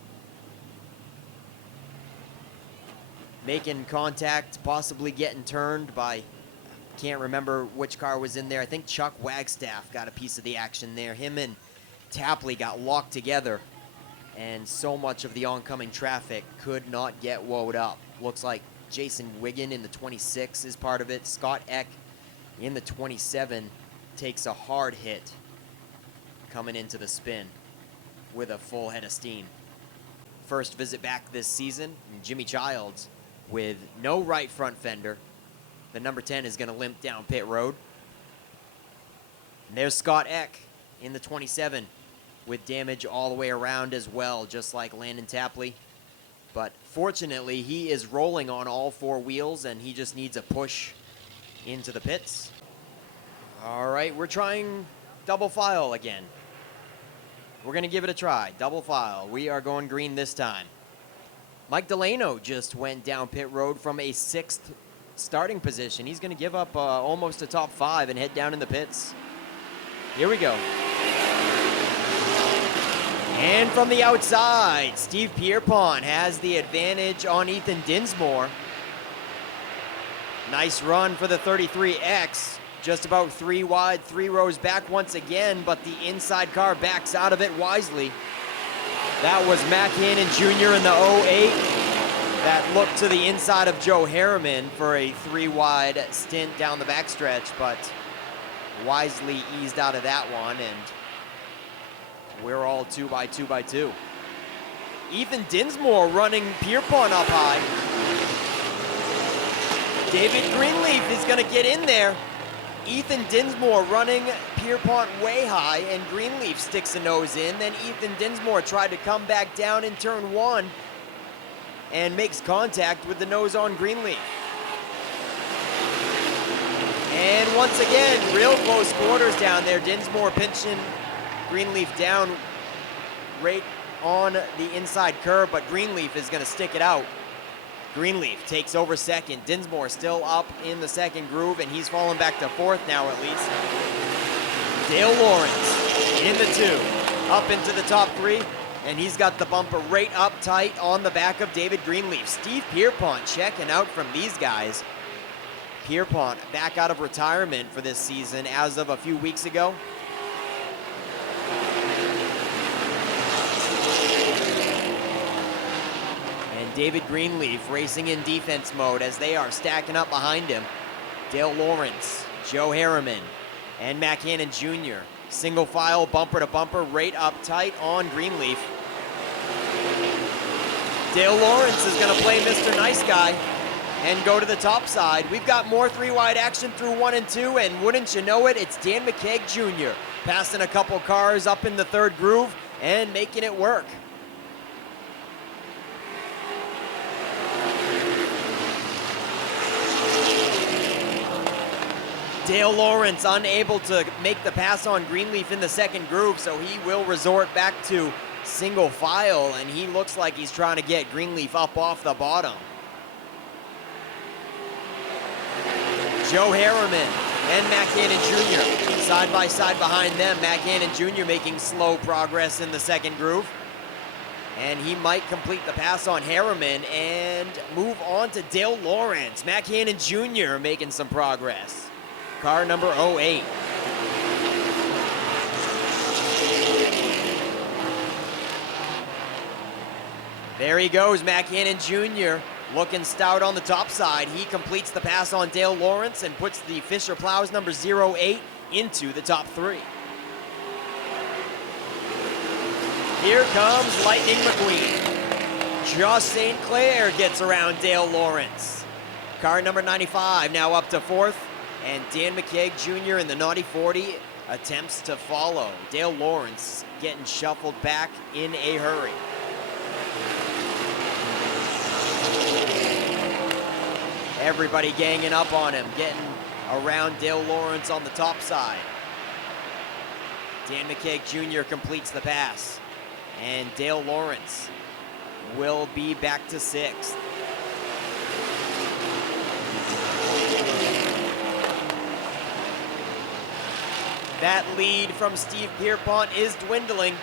making contact, possibly getting turned by can't remember which car was in there. I think Chuck Wagstaff got a piece of the action there. Him and Tapley got locked together, and so much of the oncoming traffic could not get woed up. Looks like Jason Wiggin in the 26 is part of it. Scott Eck in the 27 takes a hard hit coming into the spin with a full head of steam. First visit back this season, Jimmy Childs with no right front fender. The number 10 is going to limp down pit road. And there's Scott Eck in the 27 with damage all the way around as well, just like Landon Tapley. But fortunately, he is rolling on all four wheels, and he just needs a push into the pits. All right, we're trying double file again. We're going to give it a try. Double file. We are going green this time. Mike Delano just went down pit road from a 6th starting position. He's going to give up almost a top 5 and head down in the pits. Here we go. And from the outside, Steve Pierpont has the advantage on Ethan Dinsmore. Nice run for the 33X. Just about 3 wide, 3 rows back once again, but the inside car backs out of it wisely. That was Matt Hannon Jr. in the 08. That looked to the inside of Joe Harriman for a 3 wide stint down the backstretch, but wisely eased out of that one, and we're all 2 by 2 by 2. Ethan Dinsmore running Pierpont up high. David Greenleaf is going to get in there. Ethan Dinsmore running Pierpont way high, and Greenleaf sticks a nose in. Then Ethan Dinsmore tried to come back down in turn 1 and makes contact with the nose on Greenleaf. And once again, real close quarters down there. Dinsmore pinching Greenleaf down right on the inside curve, but Greenleaf is going to stick it out. Greenleaf takes over second. Dinsmore still up in the second groove, and he's fallen back to 4th now at least. Dale Lawrence in the 2, up into the top 3, and he's got the bumper right up tight on the back of David Greenleaf. Steve Pierpont checking out from these guys. Pierpont back out of retirement for this season as of a few weeks ago. David Greenleaf racing in defense mode as they are stacking up behind him. Dale Lawrence, Joe Harriman, and Matt Hannon Jr. Single file, bumper to bumper, right up tight on Greenleaf. Dale Lawrence is going to play Mr. Nice Guy and go to the top side. We've got more 3 wide action through 1 and 2, and wouldn't you know it, it's Dan McKeag Jr. passing a couple cars up in the 3rd groove and making it work. Dale Lawrence unable to make the pass on Greenleaf in the 2nd groove, so he will resort back to single file, and he looks like he's trying to get Greenleaf up off the bottom. Joe Harriman and Matt Hannon Jr. side by side behind them. Matt Hannon Jr. making slow progress in the 2nd groove, and he might complete the pass on Harriman and move on to Dale Lawrence. Matt Hannon Jr. making some progress. Car number 08. There he goes, Matt Hannon Jr. looking stout on the top side. He completes the pass on Dale Lawrence and puts the Fisher Plows number 08 into the top 3. Here comes Lightning McQueen. Josh St. Clair gets around Dale Lawrence. Car number 95 now up to 4th. And Dan McKeag Jr. in the Naughty 40 attempts to follow. Dale Lawrence getting shuffled back in a hurry. Everybody ganging up on him, getting around Dale Lawrence on the top side. Dan McKeag Jr. completes the pass. And Dale Lawrence will be back to 6th. That lead from Steve Pierpont is dwindling.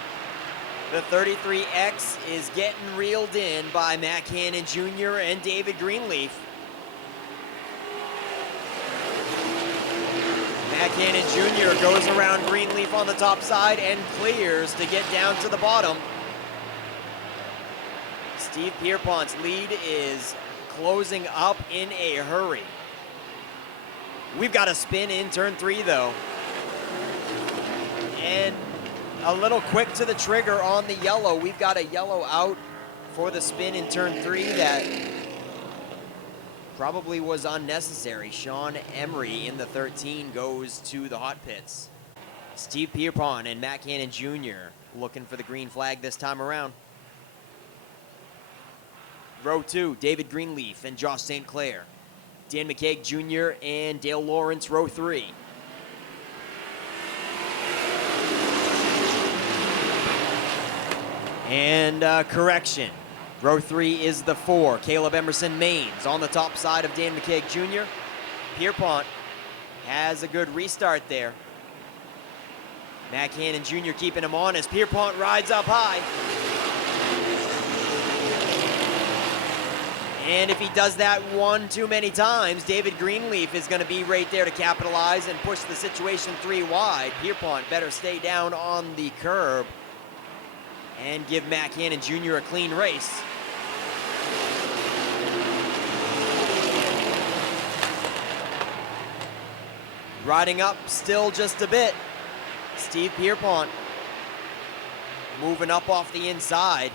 The 33X is getting reeled in by Matt Hannon Jr. and David Greenleaf. Matt Cannon Jr. goes around Greenleaf on the top side and clears to get down to the bottom. Steve Pierpont's lead is closing up in a hurry. We've got a spin in turn 3 though. And a little quick to the trigger on the yellow. We've got a yellow out for the spin in turn 3 that probably was unnecessary. Sean Emery in the 13 goes to the hot pits. Steve Pierpont and Matt Cannon Jr. looking for the green flag this time around. Row 2, David Greenleaf and Josh St. Clair. Dan McKeag Jr. and Dale Lawrence, row 3. And correction, row 3 is the 4, Caleb Emerson Maines on the top side of Dan McKeag Jr. Pierpont has a good restart there. Matt Cannon Jr. keeping him on as Pierpont rides up high. And if he does that one too many times, David Greenleaf is going to be right there to capitalize and push the situation 3 wide. Pierpont better stay down on the curb and give Matt Cannon Jr. a clean race. Riding up still just a bit. Steve Pierpont moving up off the inside.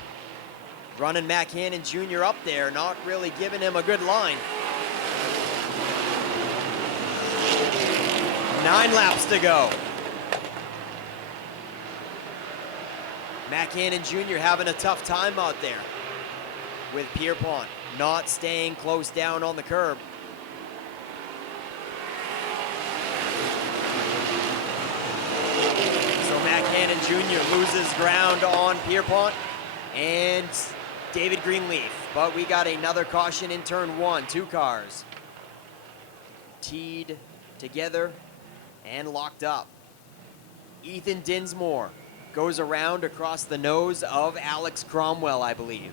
Running Matt Cannon Jr. up there, not really giving him a good line. 9 laps to go. Matt Cannon Jr. having a tough time out there with Pierpont not staying close down on the curb. So Matt Cannon Jr. loses ground on Pierpont and David Greenleaf, but we got another caution in turn 1. 2 cars teed together and locked up. Ethan Dinsmore goes around across the nose of Alex Cromwell, I believe.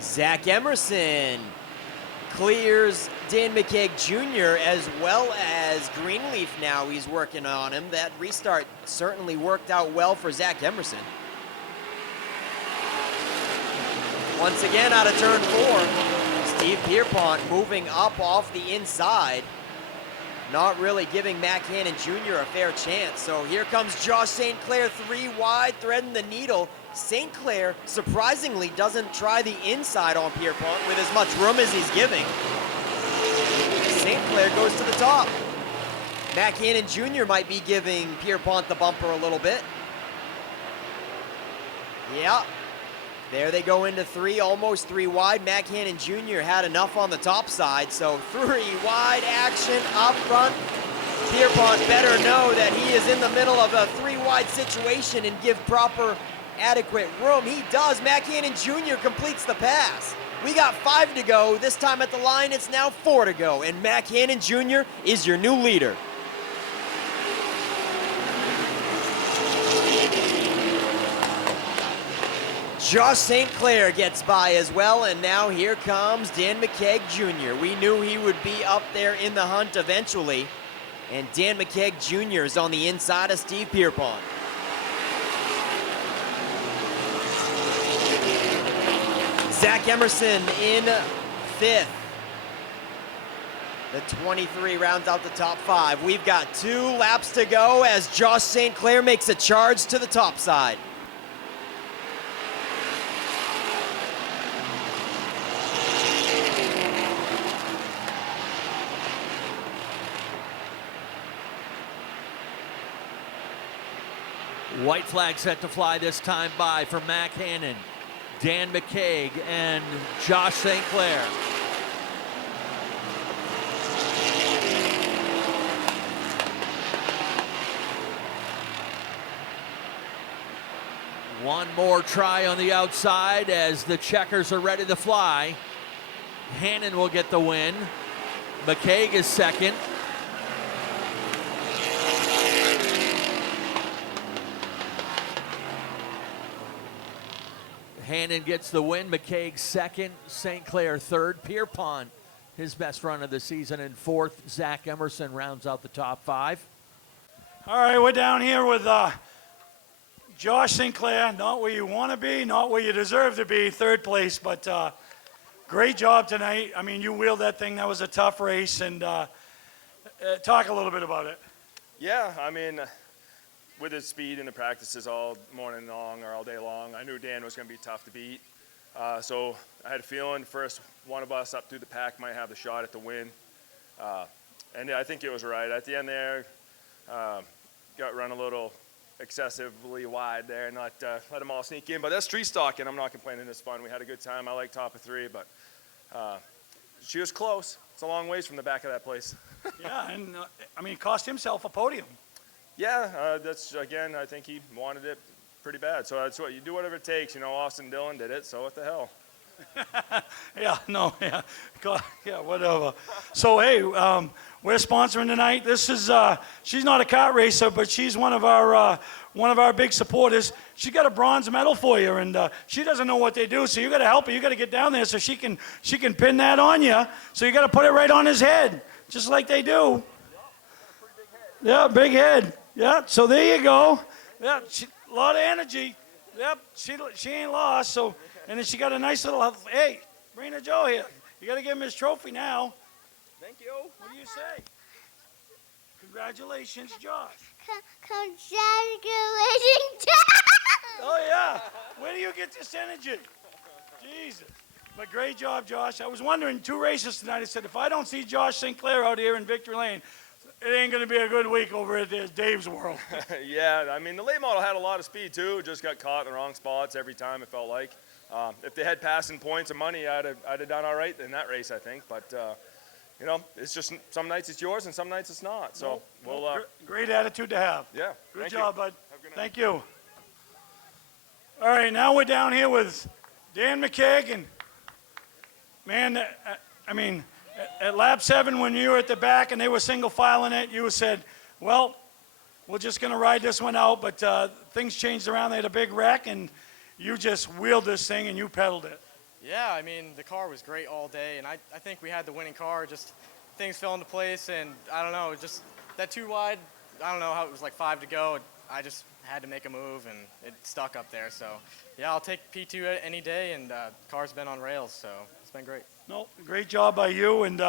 Zach Emerson clears Dan McKeag Jr. as well as Greenleaf now. He's working on him. That restart certainly worked out well for Zach Emerson. Once again out of turn 4, Steve Pierpont moving up off the inside. Not really giving Matt Cannon Jr. a fair chance. So here comes Josh St. Clair 3 wide, threading the needle. St. Clair surprisingly doesn't try the inside on Pierpont with as much room as he's giving. St. Clair goes to the top. Matt Cannon Jr. might be giving Pierpont the bumper a little bit. Yeah, there they go into 3, almost 3 wide. Matt Cannon Jr. had enough on the top side, so 3 wide action up front. Pierpont better know that he is in the middle of a 3 wide situation and give proper adequate room. He does. Matt Cannon Jr. completes the pass. We got 5 to go. This time at the line, it's now 4 to go. And Matt Cannon Jr. is your new leader. Josh St. Clair gets by as well, and now here comes Dan McKeag Jr. We knew he would be up there in the hunt eventually. And Dan McKeag Jr. is on the inside of Steve Pierpont. Zach Emerson in 5th. The 23 rounds out the top 5. We've got 2 laps to go as Josh St. Clair makes a charge to the top side. White flag set to fly this time by for Matt Cannon, Dan McKeag, and Josh St. Clair. One more try on the outside as the checkers are ready to fly. Hannon will get the win. McKeag is second. Hannon gets the win. McCaig second. St. Clair third. Pierpont, his best run of the season, in fourth. Zach Emerson rounds out the top 5. All right, we're down here with Josh Sinclair. Not where you want to be, not where you deserve to be, third place, but great job tonight. I mean, you wheeled that thing. That was a tough race, and talk a little bit about it. Yeah, I mean, with his speed in the practices all morning long or all day long, I knew Dan was going to be tough to beat. So I had a feeling first one of us up through the pack might have the shot at the win. And I think it was right. At the end there, got run a little excessively wide there, not let them all sneak in. But that's street stock, and I'm not complaining. It's fun. We had a good time. I like top of 3, but she was close. It's a long ways from the back of that place. Yeah, and I mean, cost himself a podium. Yeah, that's, again, I think he wanted it pretty bad. So that's what you do, whatever it takes. You know, Austin Dillon did it, so what the hell? Yeah, no, yeah, yeah, whatever. So hey, we're sponsoring tonight. This is she's not a kart racer, but she's one of our big supporters. She got a bronze medal for you, and she doesn't know what they do, so you got to help her. You got to get down there so she can pin that on you. So you got to put it right on his head, just like they do. Yeah, big head. Yeah, so there you go. Yeah, a lot of energy. Yep, she ain't lost. So, and then she got a nice little, hey, Brina Joe here. You got to give him his trophy now. Thank you. What do you say? Congratulations, Josh. Congratulations, Josh. Oh, yeah. Where do you get this energy? Jesus. But great job, Josh. I was wondering, 2 races tonight. I said, if I don't see Josh Sinclair out here in Victory Lane, it ain't going to be a good week over at Dave's World. Yeah, I mean, the late model had a lot of speed, too. Just got caught in the wrong spots every time, it felt like. If they had passing points and money, I'd have done all right in that race, I think. But, you know, it's just some nights it's yours and some nights it's not. So we'll. Great attitude to have. Yeah. Good job, bud. Thank you. All right, now we're down here with Dan McCaig. And, man, I mean, at lap 7, when you were at the back and they were single filing it, you said, well, we're just going to ride this one out. But things changed around. They had a big wreck, and you just wheeled this thing and you pedaled it. Yeah, I mean, the car was great all day, and I think we had the winning car. Just things fell into place, and I don't know, just that 2 wide, I don't know how it was like 5 to go. I just had to make a move, and it stuck up there. So, yeah, I'll take P2 any day, and car's been on rails, so it's been great. No, great job by you, and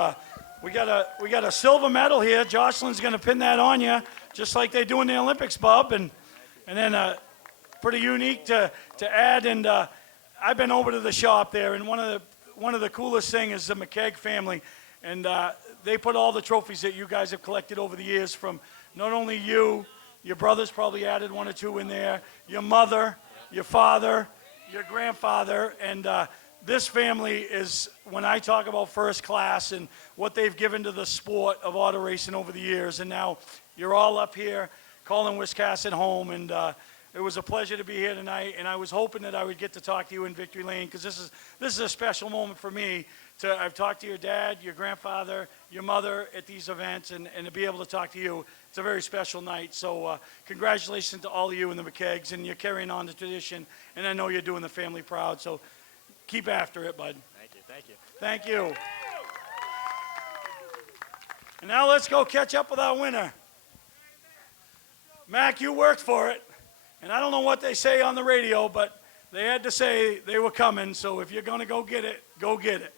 we got a silver medal here. Jocelyn's going to pin that on you, just like they do in the Olympics, Bub, and then pretty unique to add. And I've been over to the shop there, and one of the coolest things is the McCaig family, and they put all the trophies that you guys have collected over the years from not only you, your brothers probably added 1 or 2 in there, your mother, your father, your grandfather, and this family is, when I talk about first class and what they've given to the sport of auto racing over the years, and now you're all up here calling Wiscasset home, and it was a pleasure to be here tonight, and I was hoping that I would get to talk to you in Victory Lane, because this is a special moment for me. I've talked to your dad, your grandfather, your mother at these events, and to be able to talk to you, it's a very special night. So congratulations to all of you and the McCaigs, and you're carrying on the tradition, and I know you're doing the family proud, so keep after it, bud. Thank you, thank you. Thank you. And now let's go catch up with our winner. Mac, you worked for it. And I don't know what they say on the radio, but they had to say they were coming. So if you're going to go get it, go get it.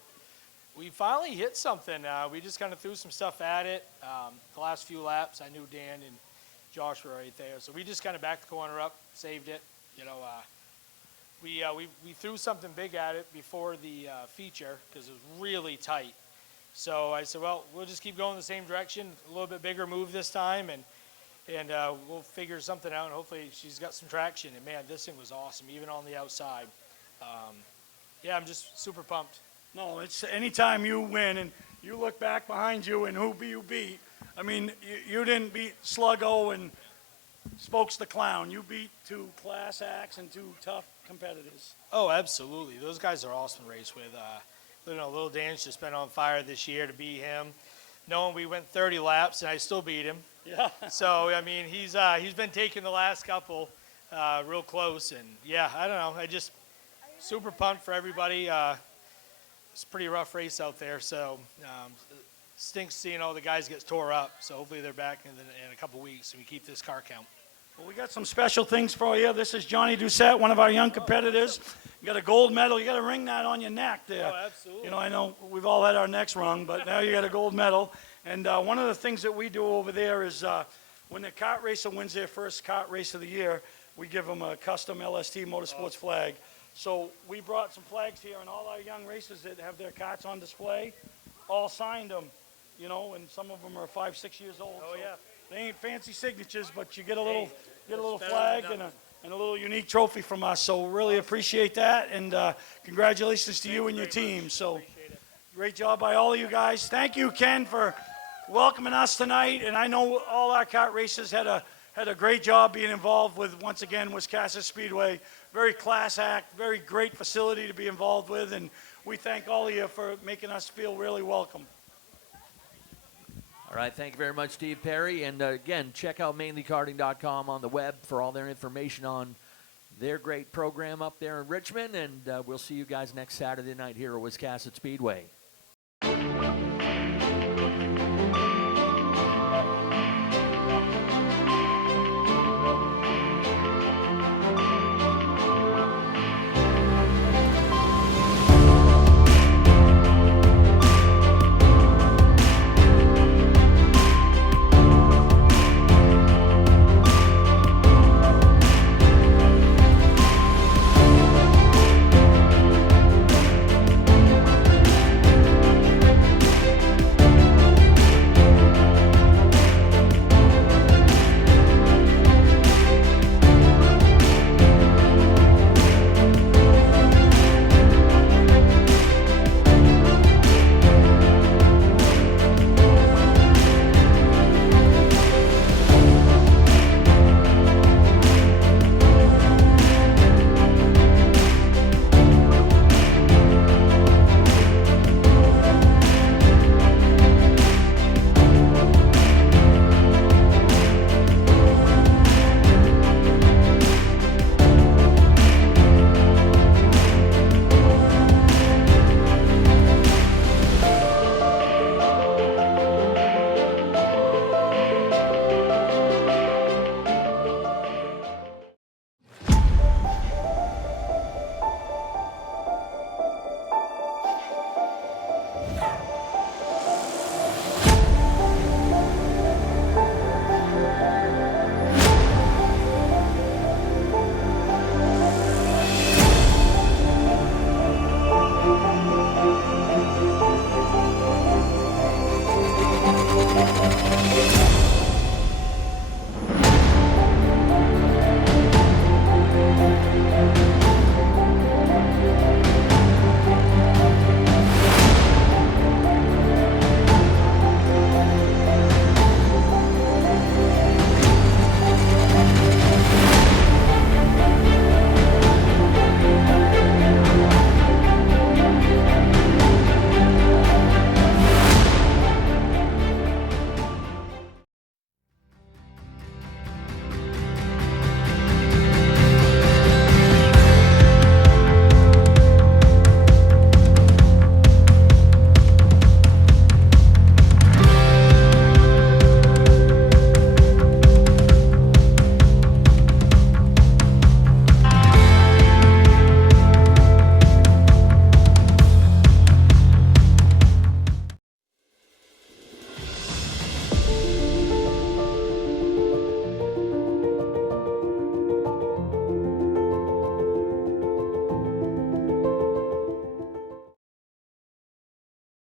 We finally hit something. We just kind of threw some stuff at it. The last few laps, I knew Dan and Josh were right there. So we just kind of backed the corner up, saved it. You know, we threw something big at it before the feature because it was really tight. So I said, well, we'll just keep going the same direction, a little bit bigger move this time, and we'll figure something out, and hopefully she's got some traction. And, man, this thing was awesome, even on the outside. Yeah, I'm just super pumped. No, it's anytime you win and you look back behind you and who you beat. I mean, you didn't beat Sluggo and Spokes the Clown. You beat 2 class acts and 2 tough competitors. Oh, absolutely. Those guys are awesome to race with. You know, Little Dan's just been on fire this year to beat him. Knowing we went 30 laps and I still beat him. Yeah. So, I mean, he's been taking the last couple real close. And, yeah, I don't know. Super pumped for everybody. It's a pretty rough race out there, so stinks seeing all the guys get tore up. So hopefully they're back in a couple weeks and we keep this car count. Well, we got some special things for you. This is Johnny Doucette, one of our young competitors. You got a gold medal. You got to ring that on your neck there. Oh, absolutely. You know, I know we've all had our necks rung, but now you got a gold medal. And one of the things that we do over there is when the kart racer wins their first kart race of the year, we give them a custom LST Motorsports flag. So we brought some flags here, and all our young racers that have their karts on display all signed them, you know, and some of them are 5, 6 years old. Oh, so yeah. They ain't fancy signatures, but you get a little flag and a little unique trophy from us. So really appreciate that, and congratulations to you and your team. So great job by all of you guys. Thank you, Ken, for welcoming us tonight. And I know all our kart racers had a great job being involved with, once again, Wiscasset Speedway. Very class act, very great facility to be involved with, and we thank all of you for making us feel really welcome. All right, thank you very much, Steve Perry. And again, check out mainlykarting.com on the web for all their information on their great program up there in Richmond. And we'll see you guys next Saturday night here at Wiscasset Speedway.